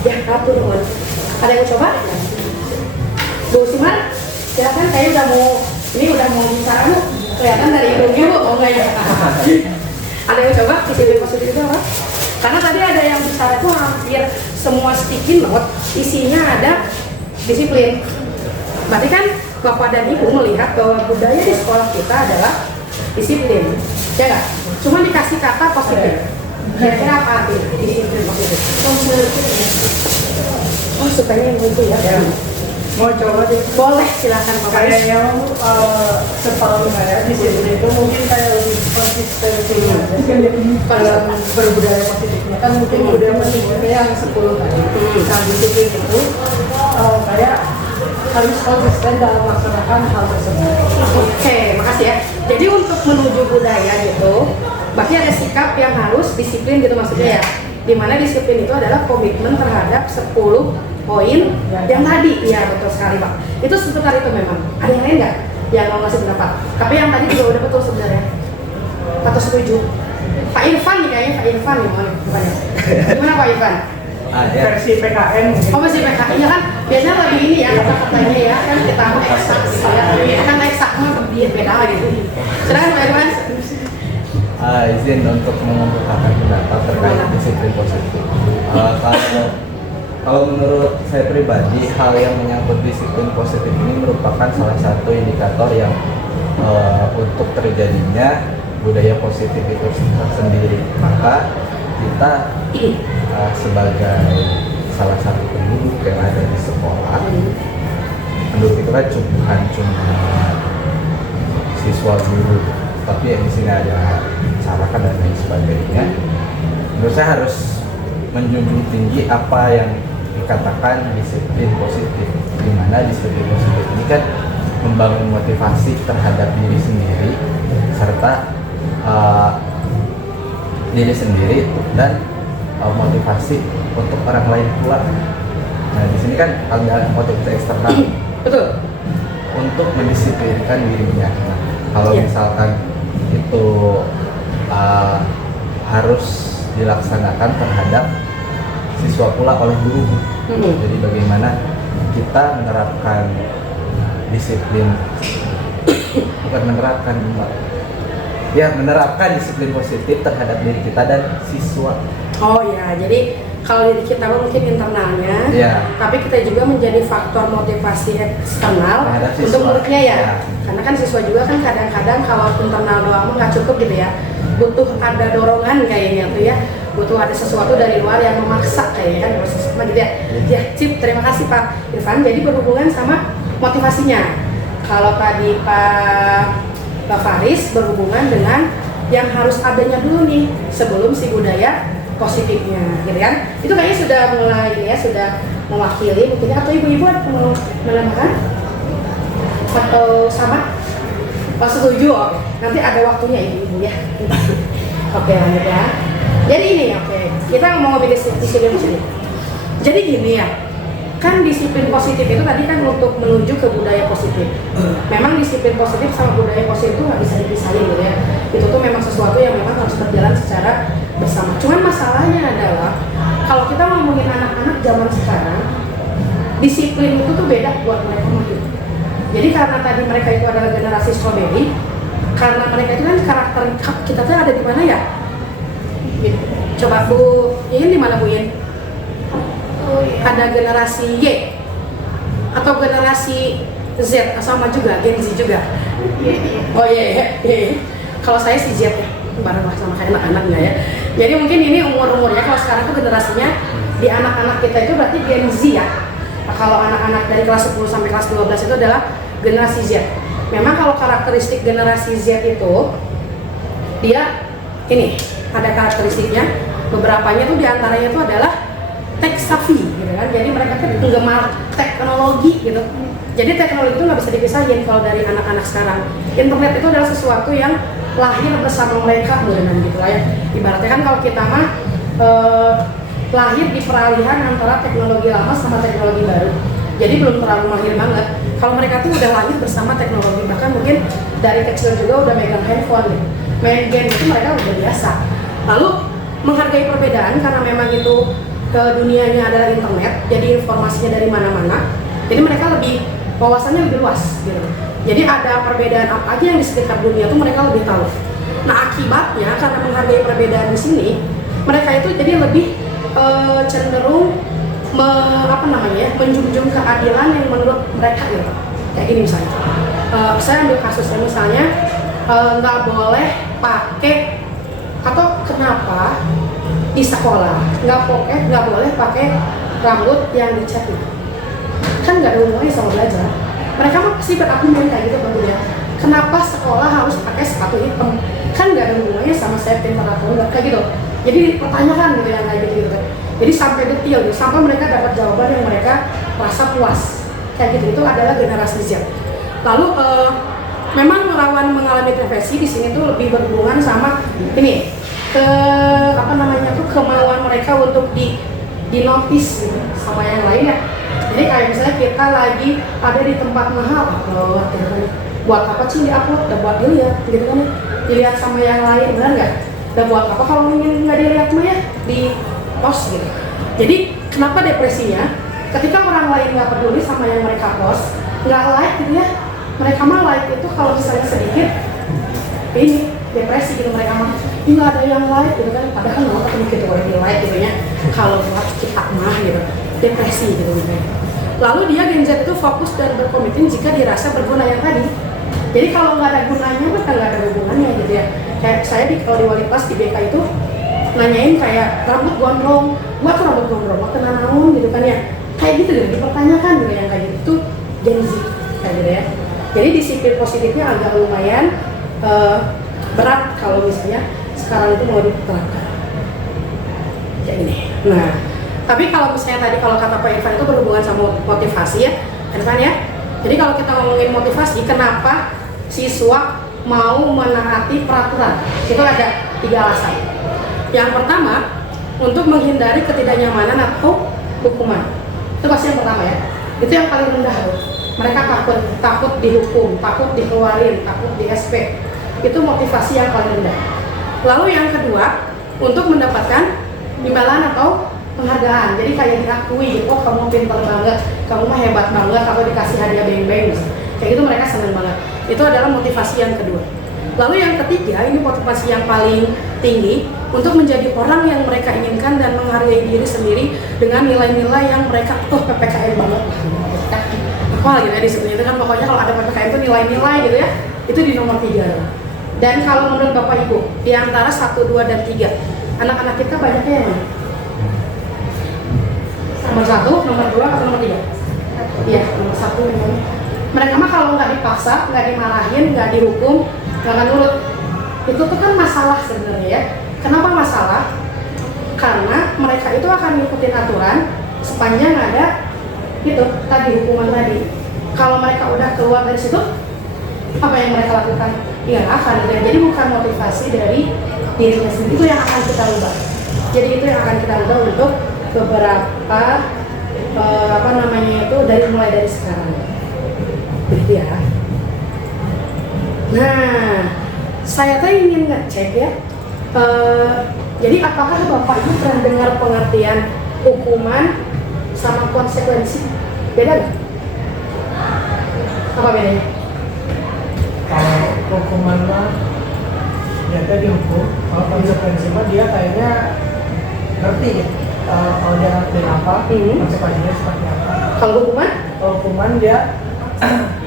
Ya, atur dulu. Ada yang coba? Bu Siman, silakan. Kayaknya udah mau bicara Bu. Kelihatan dari hidungnya Bu. Oh enggak ya? Ada yang coba disiplin positif itu apa? Karena tadi ada yang bicara tuh hampir semua sticky note isinya ada disiplin. Berarti kan Bapak dan Ibu melihat bahwa budaya di sekolah kita adalah disiplin, ya nggak? Cuma dikasih kata positif. Kira-kira apa arti disiplin positif? Oh, sukanya yang itu ya? Ya. Mau coba deh. Boleh, silakan Bapak. Kayaknya setahu saya di sini itu mungkin kayak lebih konsisten sih. Kalau berbudaya positifnya kan mungkin budaya positifnya yang 10 tadi. Nah disiplin itu kayak harus konsisten dalam melaksanakan hal tersebut. Oke, makasih ya. Jadi untuk menuju budaya gitu, berarti ada sikap yang harus disiplin gitu maksudnya ya. Dimana disiplin itu adalah komitmen terhadap 10 poin yang tadi. Iya betul sekali Pak. Itu seputar itu memang. Ada yang lain nggak yang mau ngasih pendapat? Tapi yang tadi juga udah betul sebenarnya. Atau setuju? Pak Irfan nih kayaknya, Pak Irfan nih bukan ya? Gimana Pak Irfan? Versi PKN mungkin. Oh masih PKI ya kan? Biasanya lebih ini ya kata-katanya ya kan kita mau eksak ya kan eksak mah beda gitu. Silakan Pak Irfan. Izin untuk mengemukakan pendapat terkait disiplin positif. Kalau menurut saya pribadi, hal yang menyangkut disiplin positif ini merupakan salah satu indikator yang untuk terjadinya budaya positif itu sendiri. Maka kita sebagai salah satu penduduk yang ada di sekolah, penduduk itu kan bukan cuma siswa guru, tapi yang di sini ada masyarakat dan lain sebagainya. Menurut saya harus menjunjung tinggi apa yang dikatakan disiplin positif, di mana disiplin positif ini kan membangun motivasi terhadap diri sendiri serta diri sendiri dan motivasi untuk orang lain pula. Nah di sini kan ada motivasi eksternal. Betul. Untuk mendisiplinkan dirinya. Nah, kalau misalkan itu harus dilaksanakan terhadap siswa pula oleh guru. Jadi bagaimana kita menerapkan disiplin, bukan menerapkan, menerapkan disiplin positif terhadap diri kita dan siswa. Oh ya, jadi kalau diri kita mungkin internalnya, tapi kita juga menjadi faktor motivasi eksternal untuk muridnya ya. Karena kan siswa juga kan kadang-kadang kalau internal doang nggak cukup gitu ya, butuh ada dorongan kayaknya tuh ya, butuh ada sesuatu dari luar yang memaksa kayaknya kan proses sama gitu ya. Ya, Cip, terima kasih Pak Irfan. Jadi berhubungan sama motivasinya. Kalau tadi Pak Faris berhubungan dengan yang harus adanya dulu nih sebelum si budaya positifnya, gitu kan? Itu kayaknya sudah mulai ya, sudah mewakili mungkin atau ibu-ibu ada mau menambahkan atau sama? Oh, setuju, oke. Nanti ada waktunya ibu-ibu ya. Oke, lanjut ya. Jadi ini, oke. Kita mau ngomongin disiplin positif. Jadi gini ya, kan disiplin positif itu tadi kan untuk menuju ke budaya positif. Memang disiplin positif sama budaya positif itu nggak bisa dipisahin gitu ya. Itu tuh memang sesuatu yang memang harus berjalan secara bersama. Cuman masalahnya adalah kalau kita ngomongin anak-anak zaman sekarang, disiplin itu tuh beda buat mereka mungkin. Jadi karena tadi mereka itu adalah generasi strawberry, karena mereka itu kan karakter kita tuh ada di mana ya? Coba Bu Yin di mana Bu Yin? Ada generasi Y atau generasi Z sama juga, Gen Z juga. Oh iya. Kalau saya si Z ya, bareng lah sama kayak anak-anak nggak ya. Jadi mungkin ini umur-umurnya kalau sekarang tuh generasinya di anak-anak kita itu berarti Gen Z ya. kalau anak-anak dari kelas 10 sampai kelas 12 itu adalah generasi Z. Memang kalau karakteristik generasi Z itu dia ini ada karakteristiknya, beberapanya tuh diantaranya itu adalah tech savvy gitu kan, jadi mereka kan penggemar teknologi gitu. Jadi teknologi itu nggak bisa dipisahin kalau dari anak-anak sekarang. Internet itu adalah sesuatu yang lahir bersama mereka gitu lah ya. Ibaratnya kan kalau kita mah lahir di peralihan antara teknologi lama sama teknologi baru. Jadi belum terlalu mahir banget. Kalau mereka tuh udah lahir bersama teknologi, bahkan mungkin dari kecil juga udah megang handphone gitu. Main game itu mereka udah biasa. Lalu menghargai perbedaan karena memang itu ke dunianya adalah internet, jadi informasinya dari mana-mana. Jadi mereka lebih wawasannya lebih luas gitu. Jadi ada perbedaan apa aja yang di sekitar dunia tuh mereka lebih tahu. Nah akibatnya karena menghargai perbedaan di sini, mereka itu jadi lebih cenderung menjunjung keadilan yang menurut mereka gitu. Kayak gini misalnya, saya ambil kasusnya misalnya nggak boleh pakai atau kenapa di sekolah nggak boleh pakai rambut yang dicat gitu. Kan nggak ada hubungannya sama belajar. Mereka mah pasti berargumen kayak gitu tentunya. Kenapa sekolah harus pakai sepatu hitam? Kan nggak ada hubungannya sama saya pintar atau enggak kayak gitu. Jadi dipertanyakan gitu yang kayak gitu. Jadi sampai detail gitu, sampai mereka dapat jawaban yang mereka rasa puas. Kayak gitu, itu adalah generasi Z. Lalu memang rawan mengalami depresi di sini tuh lebih berhubungan sama ini kemauan mereka untuk di notice gitu, sama yang lain ya. Jadi kayak misalnya kita lagi ada di tempat mahal, gitu kan, buat apa sih di-upload? Udah buat dilihat gitu kan, dilihat sama yang lain, benar nggak? Udah buat apa kalau ingin nggak dilihat mah ya di post gitu. Jadi kenapa depresinya? Ketika orang lain nggak peduli sama yang mereka post, nggak like gitu ya, mereka mah like itu kalau misalnya sedikit, ini depresi gitu mereka mah. Ini nggak ada yang like gitu kan, padahal kan nggak ketemu gitu orang yang like gitu ya. Kalau buat kita mah gitu, depresi gitu gitu. Lalu dia Gen Z itu fokus dan berkomitmen jika dirasa berguna yang tadi. Jadi kalau nggak ada gunanya, kan nggak ada hubungannya gitu ya. Kayak saya kalau di wali kelas di BK itu nanyain kayak rambut gondrong, gua tuh rambut gondrong, mau kena naon gitu kan ya. Kayak gitu deh, dipertanyakan gitu yang kayak gitu. Itu Gen Z kayak gitu ya. Jadi disiplin positifnya agak lumayan berat kalau misalnya sekarang itu mau diterapkan kayak gini. Nah, tapi kalau misalnya tadi kalau kata Pak Irfan itu berhubungan sama motivasi ya, Irfan ya. Jadi kalau kita ngomongin motivasi, kenapa siswa mau menaati peraturan? Itu ada 3 alasan. Yang pertama, untuk menghindari ketidaknyamanan atau hukuman. Itu pasti yang pertama ya. Itu yang paling rendah loh. Mereka takut dihukum, takut dikeluarin, takut di SP. Itu motivasi yang paling rendah. Lalu yang kedua, untuk mendapatkan imbalan atau penghargaan. Jadi kayak diakui gitu, oh kamu pintar banget, kamu mah hebat banget, atau dikasih hadiah beng-beng gitu. Kayak gitu mereka senang banget. Itu adalah motivasi yang kedua. Lalu yang ketiga, ini motivasi yang paling tinggi, untuk menjadi orang yang mereka inginkan dan menghargai diri sendiri dengan nilai-nilai yang mereka, PPKN banget. Apa gitu ya disebutnya itu kan, pokoknya kalau ada PPKN itu nilai-nilai gitu ya, itu di nomor 3. Dan kalau menurut Bapak Ibu, di antara 1, 2, dan 3, anak-anak kita banyaknya yang mana? Nomor 1, nomor 2, atau nomor 3? Iya, nomor 1 memang. Mereka mah kalau nggak dipaksa, nggak dimarahin, nggak dihukum, nggak akan nurut. Itu tuh kan masalah sebenarnya ya. Kenapa masalah? Karena mereka itu akan ngikutin aturan sepanjang ada itu tadi hukuman tadi. Kalau mereka udah keluar dari situ, apa yang mereka lakukan? Ya akan. Jadi bukan motivasi dari dirinya sendiri, itu yang akan kita ubah. Jadi itu yang akan kita ubah untuk beberapa mulai dari sekarang. Begitu ya. Nah, saya tuh ingin ngecek ya. Jadi apakah Bapak Ibu pernah dengar pengertian hukuman sama konsekuensi? Beda nggak? Apa bedanya? Kalau hukuman mah dia dihukum, kalau konsekuensi mah dia kayaknya ngerti gitu. Kalau dia ngerti apa, konsekuensinya seperti apa. Kalau hukuman? Kalau hukuman dia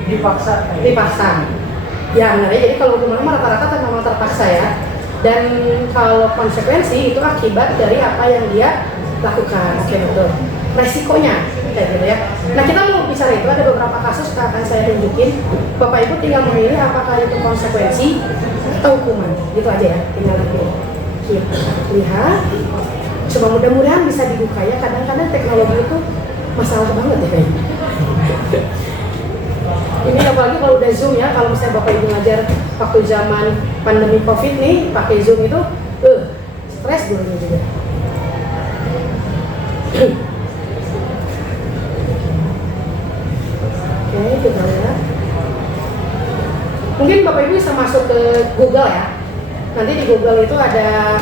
dipaksa. Dipaksa. Ya benar ya. Jadi kalau hukuman mah rata-rata memang terpaksa ya. Dan kalau konsekuensi itu akibat dari apa yang dia lakukan. Oke, betul. Resikonya kayak gitu ya. Nah, kita mau bicara itu ada beberapa kasus akan saya tunjukin. Bapak Ibu tinggal memilih apakah itu konsekuensi atau hukuman. Gitu aja ya, tinggal kita lihat. Coba mudah-mudahan bisa dibuka ya. Kadang-kadang teknologi itu masalah banget ya kayaknya. Ini apalagi kalau udah Zoom ya, kalau misalnya Bapak Ibu ngajar waktu zaman pandemi Covid nih, pakai Zoom itu, stres gurunya juga. Oke, kita lihat. Mungkin Bapak Ibu bisa masuk ke Google ya. Nanti di Google itu ada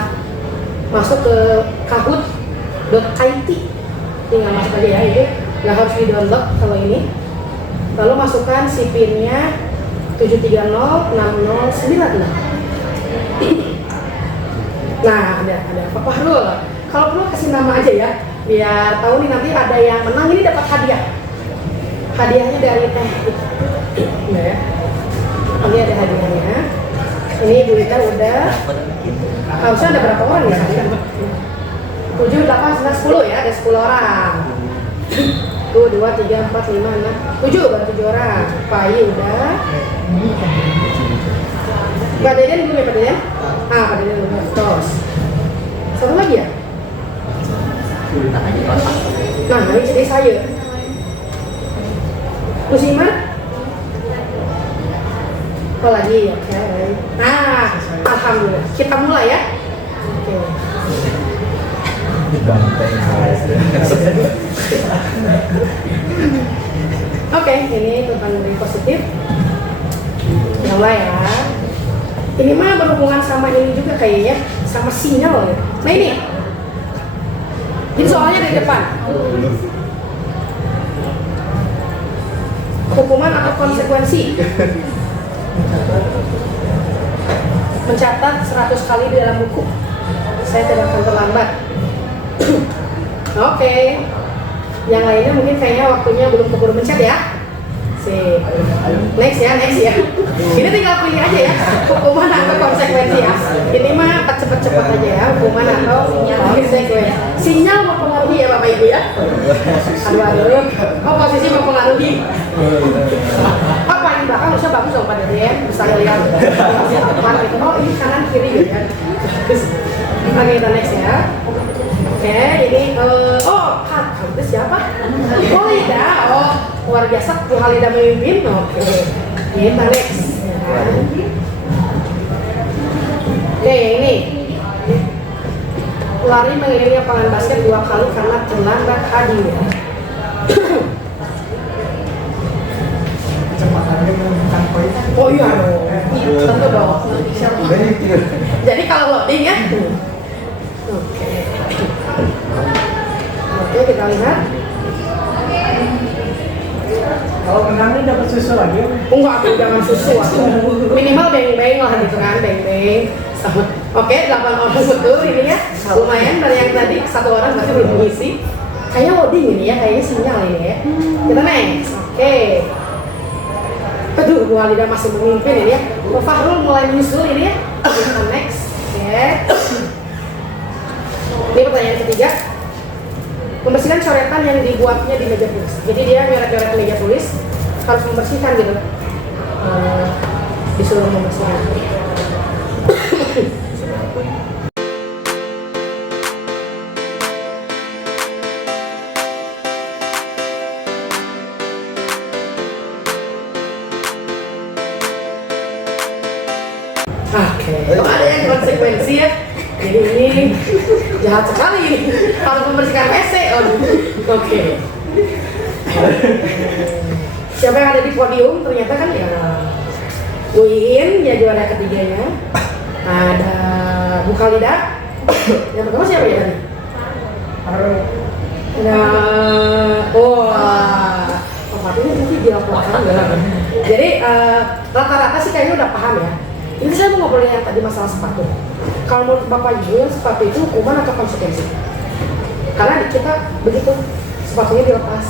masuk ke kahoot.it. Tinggal masuk aja ya, itu nggak harus di download kalau ini. Lalu masukkan si PIN-nya 7306096. Nah, ada Pak Fahrul. Kalau perlu kasih nama aja ya, biar tahu nih nanti ada yang menang ini dapat hadiah. Hadiahnya dari teh. Nah, ya. Ini ada hadiahnya. Ini Bu Rita udah. Harusnya ada berapa orang ya? 7, 8, 9, 10 ya, ada 10 orang. 1, 2, 3, 4, 5, 6, 7, baru 7 orang. Pak Ayi udah. Pak Deden belum ya Pak Deden? Pak Deden belum. Terus. Satu lagi ya? Nah, ini jadi saya. Musiman? Oh lagi, oke. Nah, alhamdulillah. Kita mulai ya. Oke. Oke, ini tentang nilai positif. Mulai ya. Ini mah berhubungan sama ini juga kayaknya, sama sinyal ya. Nah ini. Ini soalnya dari depan. Hukuman atau konsekuensi. Mencatat 100 kali di dalam buku. Saya tidak akan terlambat. Oke. Yang lainnya mungkin kayaknya waktunya belum keburu mencet ya. Sip. Next ya. Ini tinggal pilih aja ya, hukuman atau konsekuensi ya. Ini mah cepet-cepet aja ya, hukuman atau konsekuensi. Sinyal mempengaruhi ya Bapak Ibu ya. Aduh. Oh, posisi mempengaruhi. Apa ini belakang harusnya bagus dong Pak Deden, bisa lihat depan gitu. Oh, ini kanan kiri gitu ya. Oke, kita next ya. Oke, ini itu siapa? Halida. Oh, luar biasa Bu Halida memimpin. Oke. Kita next. Oke, ini lari mengelilingi lapangan basket 2 kali karena terlambat hadir. Oh iya dong. Tentu dong. Jadi kalau loading ya. Oke, kita lihat. Kalau menang ini dapat susu lagi? Enggak, aku jangan susu. Minimal beng-beng lah gitu kan, beng-beng. Oke, 8 orang betul ini ya. Lumayan dari yang tadi 1 orang masih belum mengisi. Kayaknya loading ini ya, kayaknya sinyal ini ya. Kita next. Oke. Aduh, Bu Halida masih memimpin ini ya. Bu Fahrul mulai menyusul ini ya. Kita next. Oke. Ini pertanyaan ketiga. Membersihkan coretan yang dibuatnya di meja tulis. Jadi dia nyoret-nyoret meja tulis, harus membersihkan gitu. Disuruh membersihkan. Oke, ada yang konsekuensi ya. Jadi ini jahat sekali ini. Harus membersihkan WC. Oke. Siapa yang ada di podium ternyata kan ya Bu Iin ya juara ketiganya. Ada Bu Halida. Yang pertama siapa ya tadi? Nah, sepatunya mungkin dilaporkan enggak. Jadi rata-rata sih kayaknya udah paham ya. Ini saya mau ngobrolin yang tadi masalah sepatu. Kalau menurut Bapak Ibu, sepatu itu hukuman atau konsekuensi? Karena kita begitu sepatunya dilepas.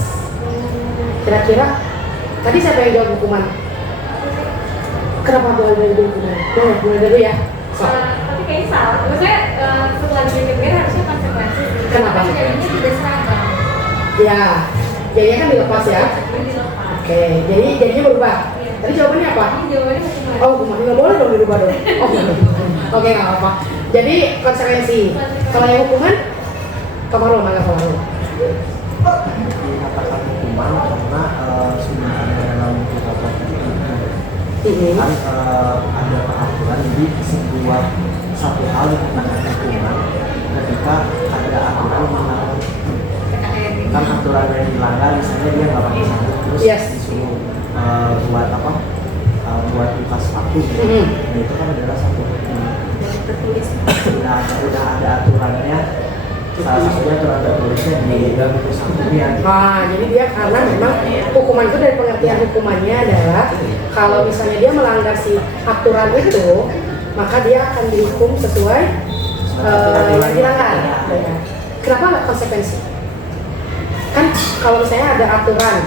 Kira-kira tadi siapa yang jawab hukuman? Kenapa boleh dari hukuman? Boleh dulu ya. Tapi kayaknya salah. Maksudnya setelah dipikir harusnya konsekuensi. Kenapa? Jadinya tidak seragam. Ya, jadinya kan dilepas ya. Oke, jadi jadinya berubah. Tadi jawabannya apa? Jawabannya hukuman. Oh, hukuman nggak boleh dong dirubah dong. Oh, oke nggak apa. Jadi konsekuensi. Kalau yang hukuman, Kamarul mana Kamarul? Dikatakan hukuman karena sudah ada dalam kitab kan ada peraturan jadi sebuah satu hal yang dikenakan hukuman ketika ada aturan melanggar kan aturan yang dilanggar misalnya dia nggak pakai sabuk terus Yes. disuruh buat apa buat buka sepatu gitu. Nah itu kan adalah satu hukuman Tertulis. udah ada aturannya salah satunya aturan tertulisnya di dalam buku sabuknya. Nah, jadi dia karena memang hukuman itu dari pengertian hukumannya adalah kalau misalnya dia melanggar si aturan itu, maka dia akan dihukum sesuai yang dilanggar. Ya. Kenapa nggak konsekuensi? Kan kalau misalnya ada aturan,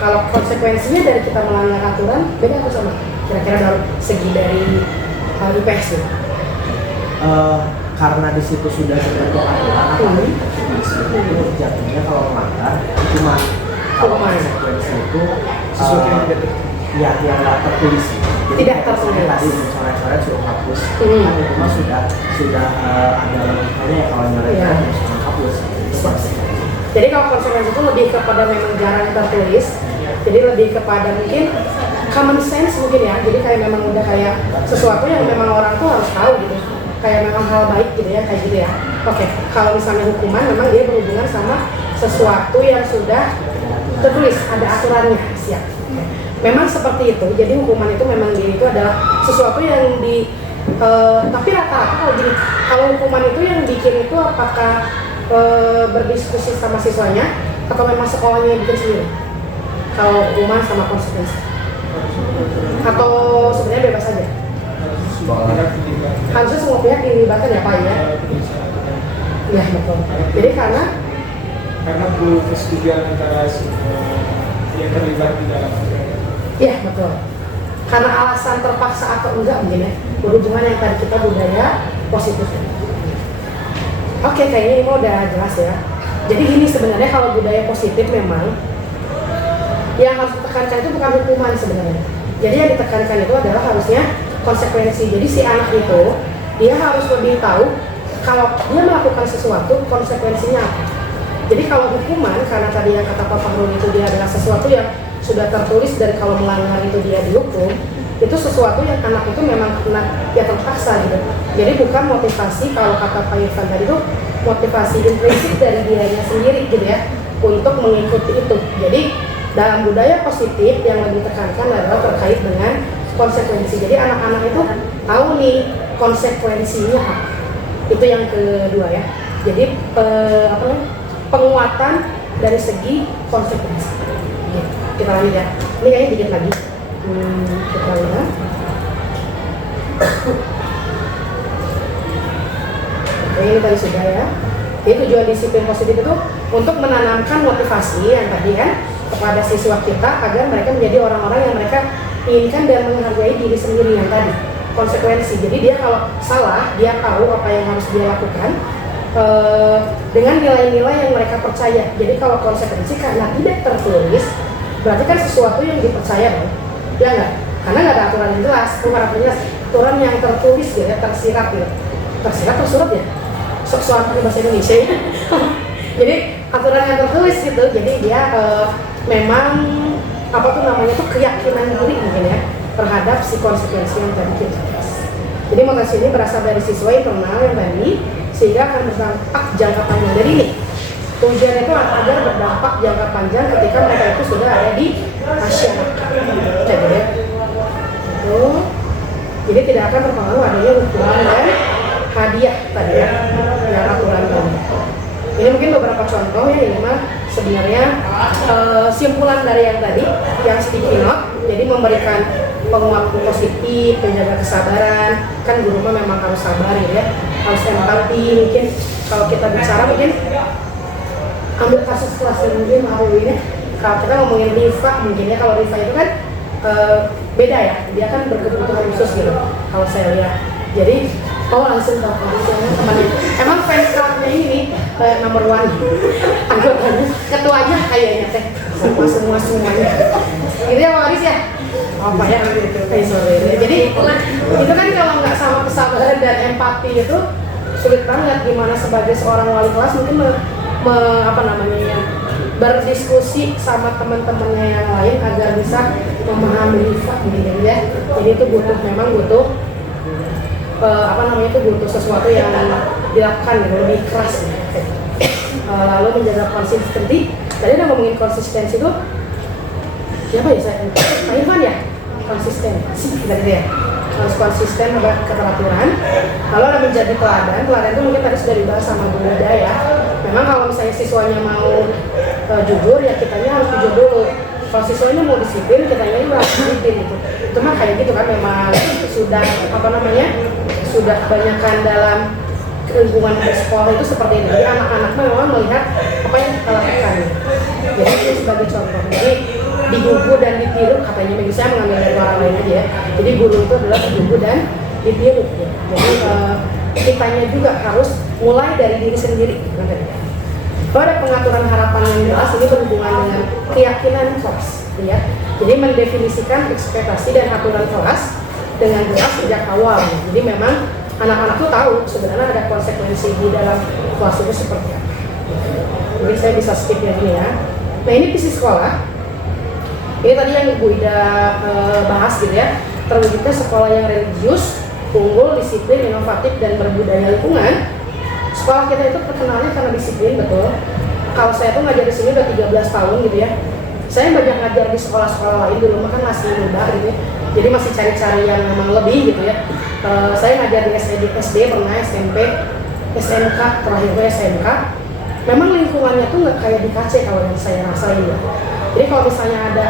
kalau konsekuensinya dari kita melanggar aturan, beda apa sama? Kira-kira dalam segi dari IPS ya? Karena di situ sudah terbentuk aturan di situ jatuhnya kalau melanggar cuma kalau konsekuensi itu Sesuatu yang tidak ya yang nggak tertulis. Jadi Tidak kayak tertulis. misalnya tadi misalnya suruh hapus kan itu mah sudah ada logikanya ya kalau nyoret Iya. harus hapus itu konsekuensi. Jadi kalau konsekuensi itu lebih kepada memang jarang tertulis, jadi lebih kepada mungkin common sense mungkin ya. Jadi kayak memang udah kayak sesuatu yang memang orang tuh harus tahu gitu, kayak memang hal baik gitu ya, kayak gitu ya. Oke, kalau misalnya hukuman memang dia berhubungan sama sesuatu yang sudah tertulis, ada aturannya, siap. Oke. Memang seperti itu. Jadi hukuman itu memang diri itu adalah sesuatu yang tapi rata-rata kalau gini, kalau hukuman itu yang bikin itu apakah berdiskusi sama siswanya atau memang sekolahnya yang bikin sendiri? Kalau hukuman sama konsekuensi, atau sebenarnya bebas saja? Harusnya semua pihak dilibatkan ya Pak ya? Ya betul. Jadi karena perlu persetujuan antara semua yang terlibat di dalam ya betul. Karena alasan terpaksa atau enggak mungkin ya, berhubungan yang tadi kita budaya positif. Oke, kayaknya ini udah jelas ya. Jadi ini sebenarnya kalau budaya positif memang yang harus ditekankan itu bukan hukuman sebenarnya. Jadi yang ditekankan itu adalah harusnya konsekuensi. Jadi si anak itu dia harus lebih tahu kalau dia melakukan sesuatu konsekuensinya apa. Jadi kalau hukuman karena tadi yang kata Pak Fahrul itu dia adalah sesuatu yang sudah tertulis dan kalau melanggar itu dia dihukum, itu sesuatu yang anak itu memang kena ya terpaksa gitu. Jadi bukan motivasi kalau kata Pak Irfan tadi itu motivasi intrinsik dari dianya sendiri gitu ya untuk mengikuti itu. Jadi dalam budaya positif yang lebih tekankan adalah terkait dengan konsekuensi. Jadi anak-anak itu tahu nih konsekuensinya apa. Itu yang kedua ya. Jadi penguatan dari segi konsekuensi. Gitu. Kita lanjut ya. Ini kayaknya dikit lagi. Kita lihat. Oke, ini tadi sudah ya. Jadi tujuan disiplin positif itu untuk menanamkan motivasi yang tadi kan kepada siswa kita agar mereka menjadi orang-orang yang mereka inginkan dan menghargai diri sendiri yang tadi konsekuensi. Jadi dia kalau salah dia tahu apa yang harus dia lakukan dengan nilai-nilai yang mereka percaya. Jadi kalau konsekuensi karena tidak tertulis berarti kan sesuatu yang dipercaya dong, ya nggak? Karena nggak ada aturan yang jelas, bukan aturan jelas, aturan yang tertulis gitu ya, tersirat gitu, tersirat tersurat ya, soal bahasa Indonesia ya. Jadi aturan yang tertulis gitu, jadi dia memang apa tuh namanya tuh keyakinan diri mungkin ya terhadap si konsekuensi yang tadi kita bahas. Jadi motivasi ini berasal dari siswa internal yang tadi sehingga akan berdampak jangka panjang. Jadi ini tujuan itu agar berdampak jangka panjang ketika mereka itu sudah ada di masyarakat. Jadi ya, itu jadi tidak akan terpengaruh adanya hukuman dan hadiah tadi ya yang aturan tadi. Ini mungkin beberapa contoh ya, ini mah sebenarnya simpulan dari yang tadi, yang sticky note. Jadi memberikan penguat positif, menjaga kesabaran. Kan guru mah memang harus sabar ya, harus empati. Mungkin kalau kita bicara mungkin ambil kasus kelas yang mungkin hari ini. Kalau kita ngomongin Rifa mungkin ya, kalau Rifa itu kan beda ya, dia kan berkebutuhan khusus gitu. Kalau saya lihat, jadi Oh langsung telepon temannya. Emang fans clubnya ini nomor one anggotanya, ketuanya kayaknya teh semua semuanya. Gitu ya Pak Aris ya? Apa ya gitu? Sorry. Jadi itu kan kalau nggak sama kesabaran dan empati itu sulit banget gimana sebagai seorang wali kelas mungkin berdiskusi sama teman-temannya yang lain agar bisa memahami Rifat gitu ya. Jadi itu memang butuh butuh sesuatu yang dilakukan gitu, lebih keras gitu. Lalu menjaga konsistensi. Tadi udah ngomongin konsistensi itu siapa ya saya? Pak Irfan ya? Konsistensi gitu ya. Harus konsisten sama keteraturan. Lalu ada menjadi teladan. Teladan itu mungkin tadi sudah dibahas sama Bu Nada ya. Memang kalau misalnya siswanya mau jujur ya kitanya harus jujur dulu. Kalau siswanya mau disiplin kitanya juga harus disiplin gitu. Itu mah kayak gitu kan memang sudah sudah kebanyakan dalam lingkungan bersekolah itu seperti ini. Jadi anak-anak memang melihat apa yang kita lakukan. Jadi itu sebagai contoh. Jadi digugu dan ditiru katanya, bagi saya mengambil dari orang lain aja ya. Jadi guru itu adalah digugu dan ditiru. Ya. Jadi kitanya juga harus mulai dari diri sendiri. Kalau ada pengaturan harapan yang jelas, ini berhubungan dengan keyakinan kelas. Ya. Jadi mendefinisikan ekspektasi dan aturan kelas dengan jelas sejak awal. Jadi memang anak-anak tuh tahu sebenarnya ada konsekuensi di dalam kelas itu seperti apa. Jadi saya bisa skip ya ini ya. Nah ini visi sekolah. Ini tadi yang Ibu Ida bahas gitu ya. Terwujudnya sekolah yang religius, unggul, disiplin, inovatif, dan berbudaya lingkungan. Sekolah kita itu terkenalnya karena disiplin, betul. Kalau saya tuh ngajar di sini udah 13 tahun gitu ya. Saya banyak ngajar di sekolah-sekolah lain dulu, kan masih muda gitu ya. Jadi masih cari-cari yang memang lebih gitu ya. Saya ngajar di SD pernah, SMP, SMK, terakhir gue SMK. Memang lingkungannya tuh nggak kayak di KC kalau yang saya rasain ya. Jadi kalau misalnya ada,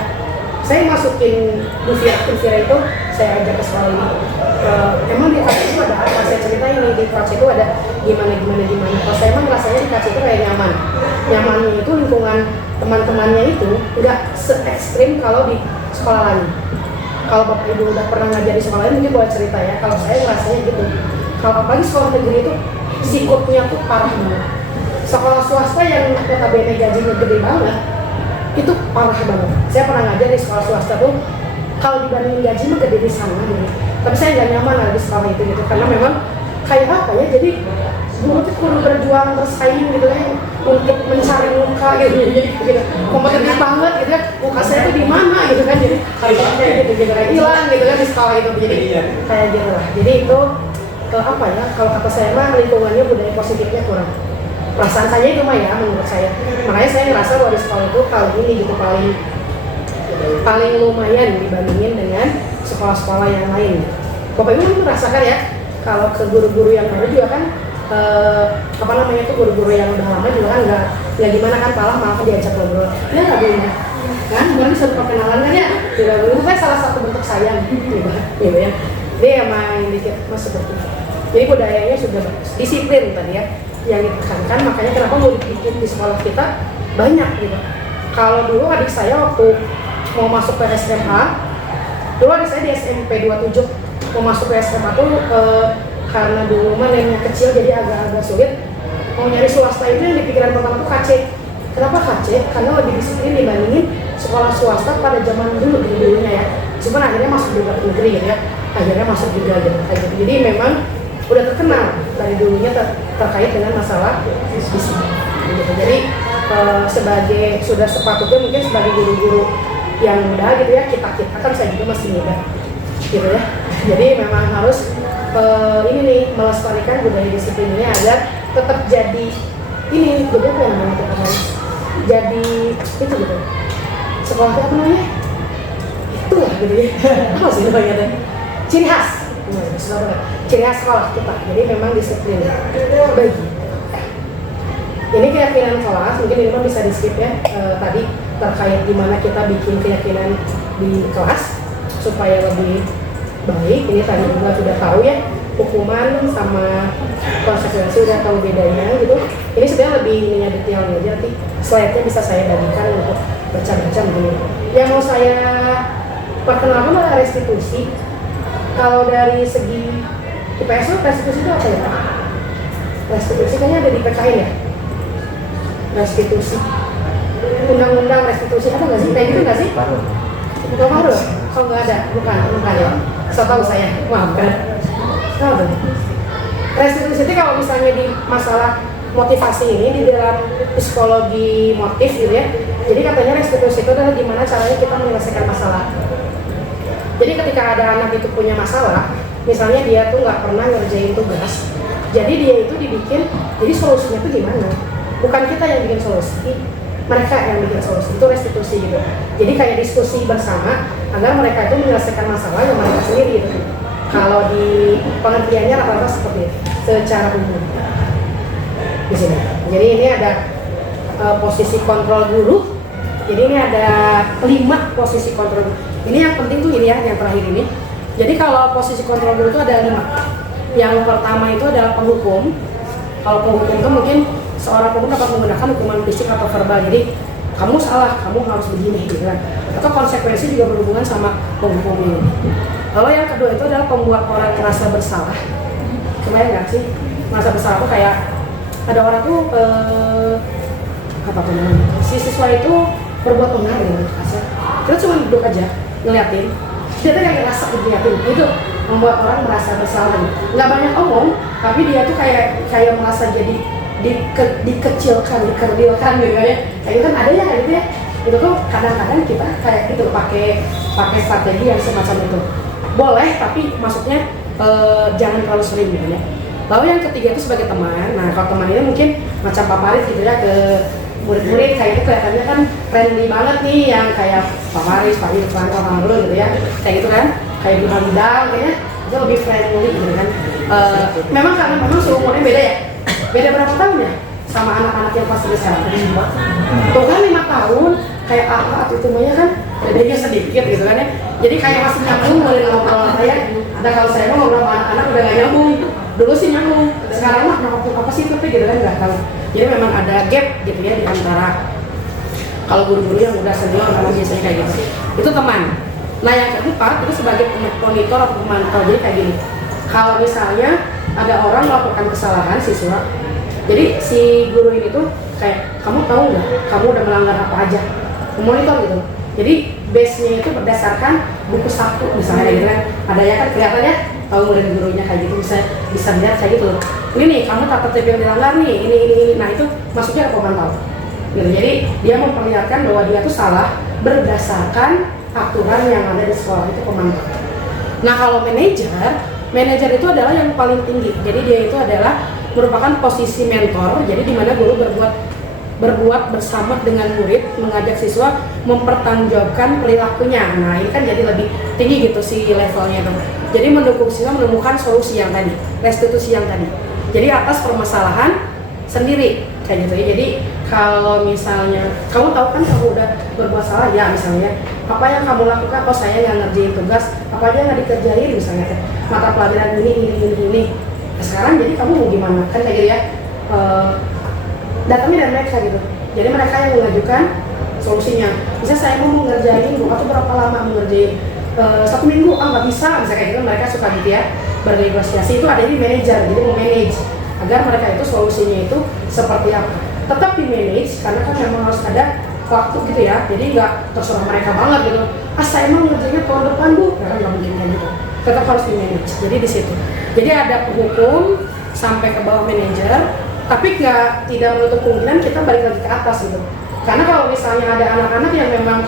saya masukin Duvira itu, saya ajak ke sekolah ini. Emang di KC itu ada apa? Saya cerita ini di KC itu ada gimana. Kalau saya emang rasanya di KC itu kayak nyaman. Nyamannya itu lingkungan teman-temannya itu nggak se-ekstrim kalau di sekolah lain. Kalau Bapak Ibu udah pernah ngajar di sekolah lain mungkin boleh cerita ya. Kalau saya rasanya gitu. Kalau apalagi sekolah negeri itu sikutnya tuh parah banget. Sekolah swasta yang notabene gajinya gede banget itu parah banget. Saya pernah ngajar di sekolah swasta tuh kalau dibandingin gaji mah gede di sana gitu. Tapi saya nggak nyaman lah di sekolah itu gitu karena memang kayak apa ya, jadi guru tuh kudu berjuang bersaing gitu ya untuk mencari muka gitu kompetitif banget gitu ya, muka saya tuh di mana gitu kan, jadi harusnya gitu kayak hilang gitu kan di sekolah itu, jadi kayak gitu lah. Jadi itu apa ya, kalau kata saya mah lingkungannya budaya positifnya kurang. Perasaan saya itu mah ya menurut saya. Makanya saya ngerasa bahwa di sekolah itu kali ini gitu paling lumayan dibandingin dengan sekolah-sekolah yang lain. Bapak Ibu merasakan ya, kalau ke guru-guru yang baru juga kan guru-guru yang udah lama juga kan nggak gimana kan, malah diajak ngobrol. Ya nggak boleh kan, bukan bisa perkenalan kan ya. Itu kan salah satu bentuk sayang gitu ya. Dia main dikit mas seperti itu. Jadi budayanya sudah bagus, disiplin tadi ya yang ditekankan. Makanya kenapa mau dibikin di sekolah kita banyak gitu. Kalau dulu adik saya waktu mau masuk ke SMA, dulu adik saya di SMP 27 mau masuk ke SMA tuh karena dulu mah nilainya kecil jadi agak sulit. Mau nyari swasta itu yang dipikiran pertama tuh KC. Kenapa KC? Karena lebih disiplin dibandingin sekolah swasta pada zaman dulunya ya. Cuman akhirnya masuk juga ke negeri gitu ya. Akhirnya masuk juga gitu. Jadi memang udah terkenal dari dulunya terkait dengan masalah disiplin. Gitu. Jadi sudah sepatutnya mungkin sebagai guru-guru yang muda gitu ya, kita kan saya juga masih muda gitu ya. Jadi memang harus ini nih melestarikan budaya disiplin ini agar tetap jadi ini, jadi apa yang namanya kita harus jadi itu gitu. Sekolah apa namanya? Itulah gitu ya. Apa sih namanya teh? Ciri khas. Ciri khas sekolah kita. Jadi memang disiplin bagi. Ini keyakinan kelas, mungkin ini bisa di skip ya tadi terkait gimana kita bikin keyakinan di kelas supaya lebih baik. Ini tadi juga sudah tahu ya, hukuman sama konsekuensi udah tahu bedanya gitu. Ini sebenarnya lebih ininya detailnya aja, nanti slide-nya bisa saya bagikan untuk baca-baca begini. Yang mau saya perkenalkan adalah restitusi. Kalau dari segi IPS itu restitusi itu apa ya Pak? Restitusi kayaknya ada di PKN ya? Restitusi. Undang-undang restitusi ada nggak sih? Kayak gitu nggak sih? Belum ada? Oh nggak ada? Bukan ya? Setahu saya, maafkan. Tahu deh. Restitusi itu kalau misalnya di masalah motivasi ini di dalam psikologi motif gitu ya. Jadi katanya restitusi itu adalah gimana caranya kita menyelesaikan masalah. Jadi ketika ada anak itu punya masalah, misalnya dia tuh nggak pernah ngerjain tugas, jadi dia itu dibikin, jadi solusinya tuh gimana? Bukan kita yang bikin solusi, mereka yang bikin solusi, itu restitusi gitu. Jadi kayak diskusi bersama agar mereka itu menyelesaikan masalah yang mereka sendiri gitu. Kalau di pengertiannya rata-rata seperti itu, secara umum di sini. Jadi ini ada posisi kontrol guru. Jadi ini ada 5 posisi kontrol guru. Ini yang penting tuh ini ya, yang terakhir ini. Jadi kalau posisi kontrol guru itu ada 5. Yang pertama itu adalah penghukum. Kalau penghukum itu mungkin seorang penghukum dapat menggunakan hukuman fisik atau verbal. Jadi kamu salah, kamu harus begini gitu kan. Atau konsekuensi juga berhubungan sama penghukum ini. Lalu yang kedua itu adalah pembuat orang merasa bersalah. Kebayang nggak sih? Merasa bersalah tuh kayak ada orang tuh apa tuh namanya? Si siswa itu berbuat benar gitu kasar. Kita cuma duduk aja ngeliatin. Dia tuh kayak ngerasa ngeliatin. Itu membuat orang merasa bersalah. Nggak banyak omong, tapi dia tuh kayak merasa jadi dikecilkan, dikerdilkan gitu ya. Kayak itu kan ada ya kayak gitu ya. Itu tuh kadang-kadang kita kayak gitu pakai strategi yang semacam itu. Boleh, tapi maksudnya jangan terlalu sering gitu ya. Lalu yang ketiga itu sebagai teman. Nah kalau teman ini mungkin macam Pak Farid gitu ya ke murid-murid kayak itu kelihatannya kan friendly banget nih, yang kayak Pak Farid, Pak Irfan, orang dulu gitu ya. Kayak gitu kan, kayak di Hamidal kayaknya itu lebih friendly gitu kan. Memang karena memang seumurnya beda ya. Beda berapa tahun ya sama anak-anak yang pasti besar? Tuh kan 5 tahun, kayak atau itu semuanya kan bedanya sedikit gitu kan ya. Jadi kayak masih nyambung mulai ngobrol saya. Ada kalau saya mau ngobrol sama anak-anak udah gak nyambung. Dulu sih nyambung, sekarang mah apa sih tapi gitu kan nggak tahu. Jadi memang ada gap gitu ya di antara kalau guru-guru yang udah senior memang biasanya kayak gitu. Itu teman. Nah yang keempat itu sebagai monitor atau pemantau. Jadi kayak gini. Kalau misalnya ada orang melakukan kesalahan siswa, jadi si guru ini tuh kayak kamu tahu nggak kamu udah melanggar apa aja, memonitor gitu. Jadi base-nya itu berdasarkan buku sabtu misalnya gitu kan. Ada ya kan kelihatannya tahu murid gurunya kayak gitu, bisa lihat kayak gitu. Ini nih kamu tata tertib yang dilanggar nih, ini. Nah itu maksudnya pemantau. Gitu. Jadi dia memperlihatkan bahwa dia tuh salah berdasarkan aturan yang ada di sekolah, itu pemantau. Nah kalau manajer itu adalah yang paling tinggi. Jadi dia itu adalah merupakan posisi mentor. Jadi di mana guru berbuat bersama dengan murid, mengajak siswa mempertanggungjawabkan perilakunya. Nah ini kan jadi lebih tinggi gitu si levelnya tuh. Jadi mendukung siswa menemukan solusi yang tadi, restitusi yang tadi. Jadi atas permasalahan sendiri kayak gitu ya. Jadi kalau misalnya kamu tahu kan kamu udah berbuat salah ya, misalnya apa yang kamu lakukan, kok saya nggak ngerjain tugas, apa aja nggak dikerjain misalnya mata pelajaran ini. Nah, sekarang jadi kamu mau gimana kan kayak gitu ya. Datangnya dari mereka gitu. Jadi mereka yang mengajukan solusinya. Bisa saya mau ngerjain atau berapa lama mengerjain 1 minggu, nggak bisa, misalnya kayak gitu. Mereka suka gitu ya bernegosiasi. Itu ada di manajer, jadi mau manage agar mereka itu solusinya itu seperti apa. Tetap di manage karena kan memang harus ada waktu gitu ya. Jadi nggak terserah mereka banget gitu. Saya mau ngerjainnya tahun depan bu, karena nggak mungkin kayak gitu. Tetap harus di manage. Jadi di situ. Jadi ada penghukum sampai ke bawah manajer. Tapi tidak menutup kemungkinan kita balik lagi ke atas gitu. Karena kalau misalnya ada anak-anak yang memang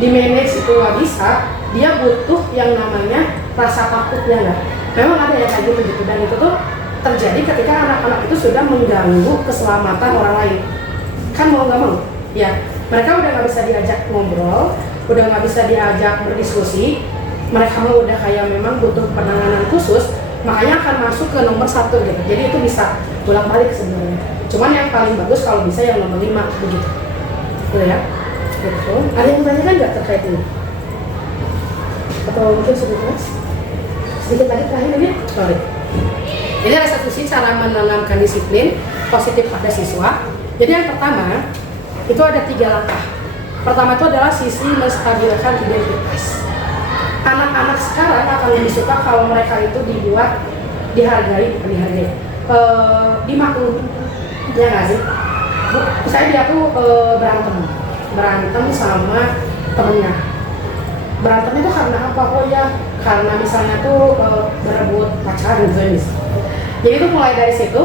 di manage itu nggak bisa, dia butuh yang namanya rasa takutnya nggak. Memang ada yang kayak gitu. Dan itu tuh terjadi ketika anak-anak itu sudah mengganggu keselamatan orang lain. Kan mau nggak mau, ya mereka udah nggak bisa diajak ngobrol, udah nggak bisa diajak berdiskusi. Mereka mah udah kayak memang butuh penanganan khusus. Makanya akan masuk ke nomor 1 gitu. Jadi itu bisa bolak-balik sebenarnya. Cuman yang paling bagus kalau bisa yang nomor 5 begitu. Gitu ya. Gitu. Ada yang bertanya nggak terkait ini? Atau mungkin sedikit lagi terakhir ini? Sorry. Jadi restitusi cara menanamkan disiplin positif pada siswa. Jadi yang pertama itu ada 3 langkah. Pertama itu adalah sisi menstabilkan identitas. Anak-anak sekarang akan lebih suka kalau mereka itu bukan dihargai, dimaklumi, ya nggak sih? Misalnya dia tuh berantem sama temennya. Berantemnya tuh karena apa? Oh ya, karena misalnya tuh berebut pacar misalnya. Jadi tuh mulai dari situ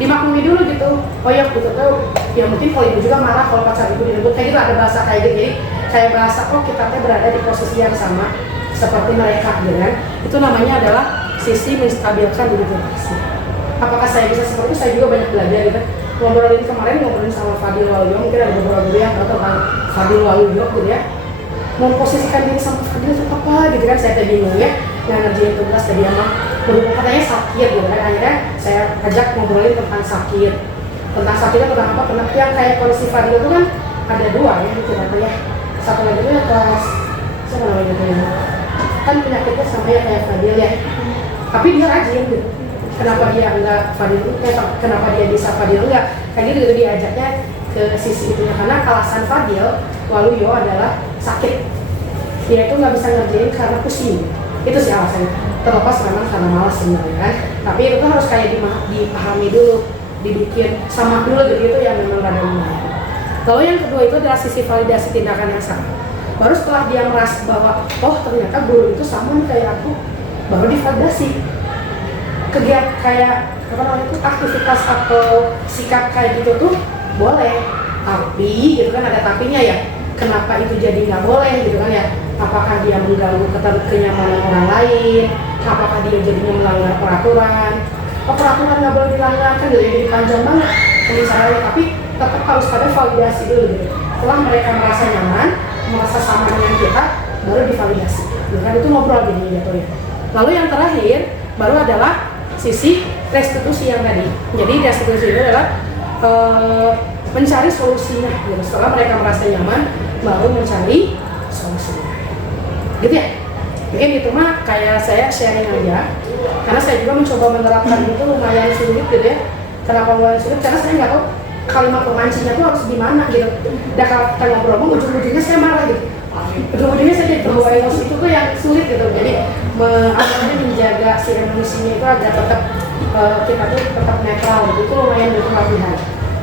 dimaklumi dulu gitu. Oh ya, gitu tuh ya mungkin kalau ibu juga marah kalau pacar ibu direbut kayak gitu, ada bahasa kayak gitu. Jadi kayak bahasa oh kita tuh berada di posisi yang sama seperti mereka gitu kan. Itu namanya adalah sisi menstabilkan diri kita. Apakah saya bisa seperti itu? Saya juga banyak belajar gitu. Ngobrolin sama Fadil Waluyo, mungkin ada beberapa guru yang tahu tentang Fadil Waluyo gitu ya. Memposisikan diri sama Fadil itu apa gitu kan, saya tadi bingung ya. Nah, ngerjain tugas tadi emang berhubung katanya sakit gitu kan, akhirnya saya ajak ngobrolin tentang sakit. Tentang sakitnya tentang apa? Kenapa yang kayak kondisi Fadil itu kan ada dua ya gitu kan ya. Satu lagi itu ya kelas siapa namanya gitu ya. Kan penyakitnya sama ya kayak Fadil ya. Tapi dia rajin gitu. Kenapa dia enggak Fadil, kenapa dia bisa Fadil enggak? Kayak gitu diajaknya ke sisi itunya, karena alasan Fadil Waluyo adalah sakit. Dia itu nggak bisa ngerjain karena pusing. Itu sih alasannya. Terlepas memang karena malas sebenarnya kan. Tapi itu harus kayak dipahami dulu, dibikin sama dulu gitu, itu yang memang rada lumayan. Lalu yang kedua itu adalah sisi validasi tindakan yang sama. Baru setelah dia merasa bahwa oh ternyata guru itu sama nih kayak aku, baru divalidasi. Kegiatan kayak apa namanya itu aktivitas atau sikap kayak gitu tuh boleh, tapi gitu kan ada tapinya ya. Kenapa itu jadi nggak boleh gitu kan ya? Apakah dia mengganggu kenyamanan orang lain? Apakah dia jadinya melanggar peraturan? Oh, peraturan nggak boleh dilanggar kan jadi panjang banget misalnya, tapi tetap harus ada validasi dulu gitu. Setelah mereka merasa nyaman, merasa sama dengan kita, baru divalidasi. Gitu kan itu ngobrol gini jatuhnya. Lalu yang terakhir baru adalah sisi restitusi yang tadi. Jadi restitusi itu adalah mencari solusinya gitu. Setelah mereka merasa nyaman, baru mencari solusinya. Gitu ya? Mungkin itu mah kayak saya sharing aja. Karena saya juga mencoba menerapkan itu lumayan sulit gitu ya. Kenapa lumayan sulit? Karena saya nggak tahu kalimat pemancingnya tuh harus gimana gitu. Dan kalau kita ngobrol, ujung-ujungnya saya marah gitu. Ujung-ujungnya saya jadi terbawa emosi, itu tuh yang sulit gitu. Jadi menjaga si emosinya itu agar tetap kita tuh tetap netral gitu. Itu lumayan butuh latihan.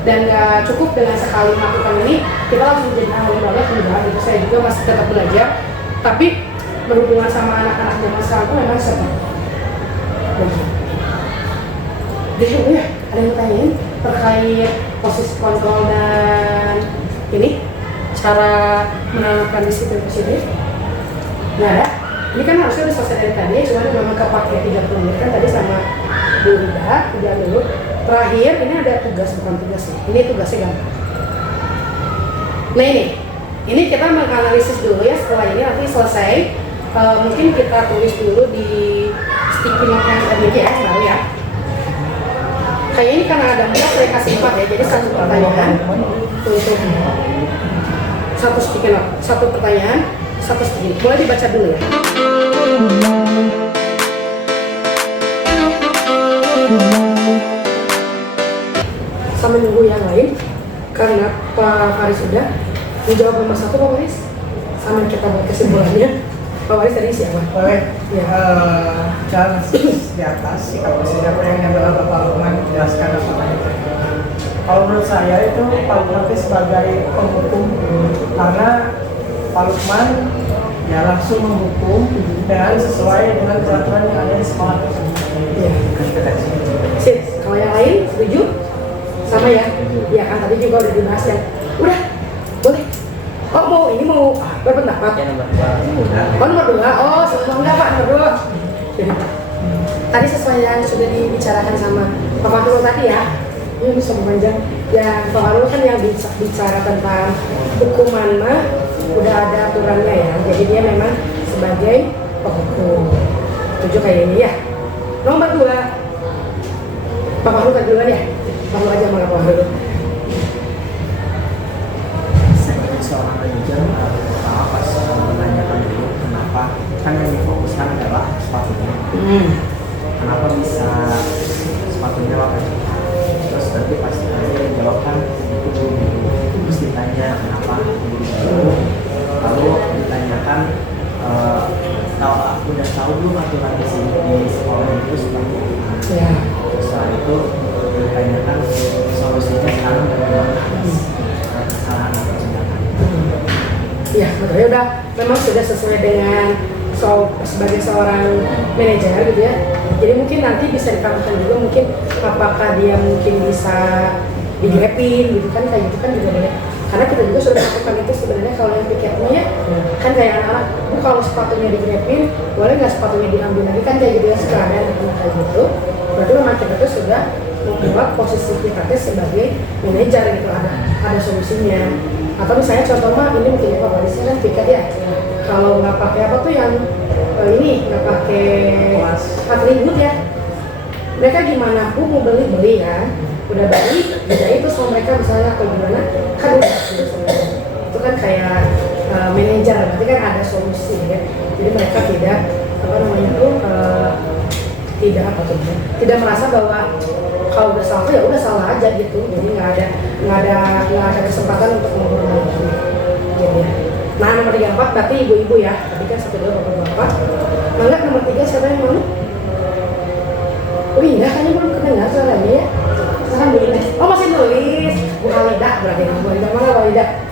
Dan nggak cukup dengan sekali melakukan ini kita langsung jadi ahli banget, enggak gitu. Saya juga masih tetap belajar, tapi berhubungan sama anak-anak zaman sekarang tuh memang seperti jadi ya ada yang tanyain terkait posisi kontrol dan ini cara menanamkan disiplin positif. Nggak ada. Ini kan harusnya udah selesai dari tadi, cuma memang kepake 30 menit kan tadi sama Bu Rida, 3 dulu. Terakhir ini ada tugas, bukan tugas nih. Ini tugasnya gampang. Nah ini kita menganalisis dulu ya. Setelah ini nanti selesai, mungkin kita tulis dulu di sticky note yang tadi ya, baru ya. Kayaknya ini karena ada mudah, saya kasih 4 ya. Jadi satu pertanyaan untuk satu sticky note, satu pertanyaan, satu sticky note. Boleh dibaca dulu ya. Sama nunggu yang lain karena Pak Faris sudah menjawab nomor 1 Pak Faris, sama kita buat kesimpulannya. Pak Faris tadi siapa? Baik, ya, jalan di atas sikap presiden yang adalah Bapak Lukman menjelaskan apa itu. Kalau menurut saya itu Pak Lukman sebagai penghukum, karena Pak Lukman ya langsung menghukum dengan sesuai dengan peraturan yang ada di sekolah tersebut. Iya. Sip, kalau yang lain setuju? Sama ya? Iya kan tadi juga udah dibahas ya. Udah, boleh. Oh mau berpendapat? Ya nomor 2. Oh nomor 2, oh semua enggak Pak, nomor 2. Tadi sesuai yang sudah dibicarakan sama Pak Fahrul tadi ya. Ini bisa panjang. Ya Pak Fahrul kan yang bicara tentang hukuman mah udah ada aturannya ya. Jadi dia memang sebagai penghukum. Setuju kayak ini ya. Nomor 2, Pak Fahrul tadi duluan ya. Pak Fahrul aja sama Pak Fahrul. Seorang manajer pertama pas menanyakan dulu kenapa, kan yang difokuskan adalah sepatunya. Kenapa bisa sepatunya apa? Terus nanti pasti dia jawab kan itu dulu. Terus ditanya kenapa dulu. Lalu ditanyakan udah tahu belum aturan di sini di sekolah itu seperti apa? Ya, betul. Udah memang sudah sesuai dengan sebagai seorang manajer gitu ya. Jadi mungkin nanti bisa ditambahkan juga mungkin apakah dia mungkin bisa digrepin gitu kan, kayak gitu kan juga boleh. Karena kita juga sudah melakukan itu sebenarnya kalau yang pikirnya ya kan kayak anak-anak, kalau sepatunya digrepin boleh nggak sepatunya diambil lagi kan kayak gitu ya sekalian kayak gitu. Berarti memang kita tuh sudah membuat posisi kita sebagai manajer gitu, ada solusinya. Atau misalnya contoh mah ini mungkin ya Pak Polisi kan tiket ya, kalau nggak pakai apa tuh yang ini nggak pakai atribut ya, mereka gimana pun mau beli kan, udah beli beda itu sama mereka misalnya atau gimana kan udah itu kan kayak manajer, berarti kan ada solusi ya. Jadi mereka tidak apa namanya tuh tidak apa tuh tidak merasa bahwa kalau udah salah ya udah salah aja gitu, jadi nggak ada kesempatan untuk ngobrol lagi gitu ya. Nah nomor 34 berarti ibu-ibu ya, tadi kan 1, 2 bapak-bapak. Mangga nomor 3 siapa yang mau? Oh iya kayaknya belum kedengar suaranya ya. Sekarang nulis. Oh masih nulis. Bu Halida berarti Bu Halida mana Bu Halida?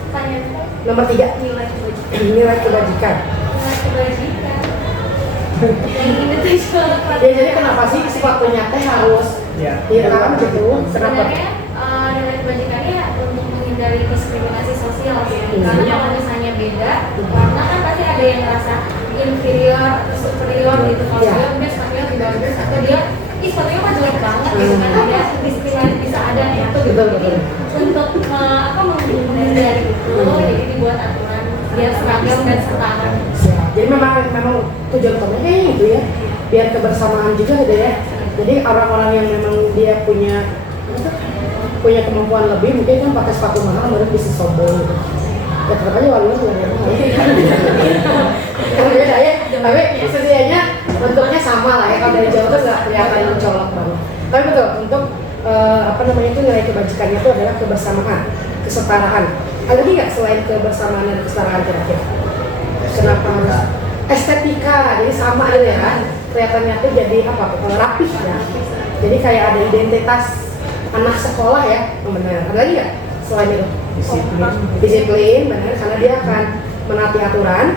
Nomor 3 Nilai kebajikan. nilai kebajikan. Nilai kebajikan. Yang ini tuh soal Ya jadi kenapa sih sepatunya teh harus hitam gitu? Kenapa? Sebenarnya nilai kebajikannya untuk menghindari diskriminasi sosial ya. Karena kalau misalnya beda, warna kan pasti ada yang merasa inferior atau superior gitu. Kalau dia udah sepatunya lebih bagus atau dia sepatunya kok jelek banget gitu kan, ada diskriminasi bisa ada ya. Betul. Untuk menghindari itu, jadi dibuat aturan biar seragam dan setara. Jadi memang tujuan utamanya itu ya, biar kebersamaan juga gitu ya. Jadi orang-orang yang memang dia punya kemampuan lebih mungkin kan pakai sepatu mahal baru bisa sombong gitu. Ya tetap aja warnanya juga yang mahal. Karena beda ya, tapi setidaknya bentuknya sama lah ya. Kalau dari jauh tuh nggak kelihatan mencolok banget. Tapi betul untuk apa namanya itu nilai kebajikannya itu adalah kebersamaan, kesetaraan. Ada lagi nggak selain kebersamaan dan kesetaraan kira-kira? Kenapa harus estetika? Jadi sama gitu ya kan? Kelihatannya tuh jadi apa? Rapih ya. Jadi kayak ada identitas anak sekolah ya, benar. Ada lagi nggak selain itu? Disiplin, benar. Karena dia akan menaati aturan.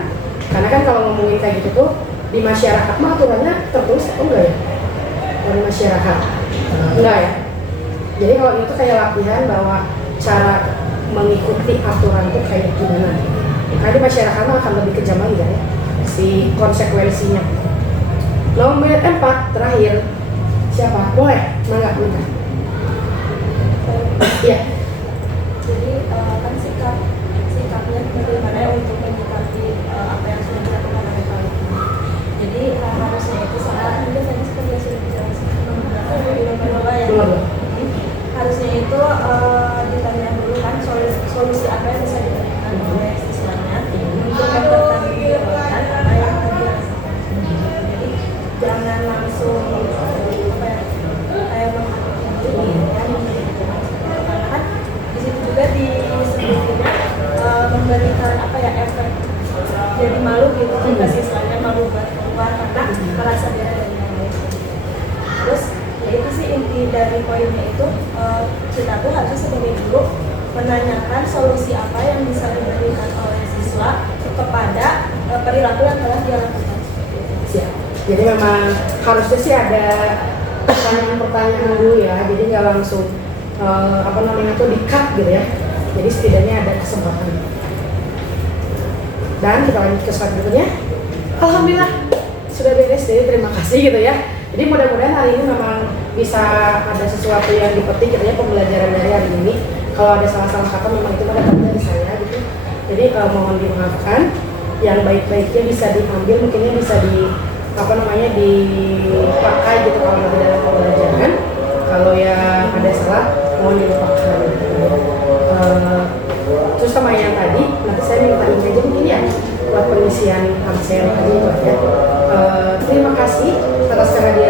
Karena kan kalau ngomongin kayak gitu tuh di masyarakat mah aturannya tertulis atau enggak ya? Dari masyarakat enggak ya? Jadi kalau itu kayak latihan bahwa cara mengikuti aturan itu kayak gimana? Karena di masyarakat mah akan lebih kejam lagi kan ya, si konsekuensinya. Nomor 4 terakhir siapa? Boleh? Mangga minta. Iya. Jadi kan sikapnya bagaimana untuk menyikapi apa yang sudah dilakukan oleh kalian. Jadi harusnya itu saat mungkin tadi seperti yang sudah dijelaskan ya. Harusnya itu ditanya dulu kan solusi apa yang bisa diberikan oleh siswanya untuk mempertanggungjawabkan apa yang tadi rasakan. Jadi jangan langsung kayak menghakimi dulu ya, karena kan di situ juga disebutnya memberikan apa ya efek jadi malu gitu jika siswanya malu buat keluar karena merasa beda dari yang lain. Terus ya itu sih inti dari poinnya itu, kita tuh harus sebagai guru menanyakan solusi apa yang bisa diberikan oleh siswa kepada perilaku yang telah dia lakukan. Siap. Jadi memang harusnya sih ada pertanyaan dulu ya, jadi nggak langsung apa namanya tuh di-cut gitu ya. Jadi setidaknya ada kesempatan. Dan kita lanjut ke slide berikutnya. Alhamdulillah sudah beres, jadi terima kasih gitu ya. Jadi mudah-mudahan hari ini memang bisa ada sesuatu yang dipetik gitu ya, pembelajaran dari hari ini. Kalau ada salah-salah kata memang itu pada dari saya gitu. Jadi mohon dimaafkan. Yang baik-baiknya bisa diambil, mungkinnya bisa dipakai gitu kalau nanti dalam pembelajaran. Kalau yang ada salah mohon dilupakan. Terus sama yang tadi, nanti saya minta ini aja mungkin ya buat pengisian absen tadi itu ya. Terima kasih atas kehadiran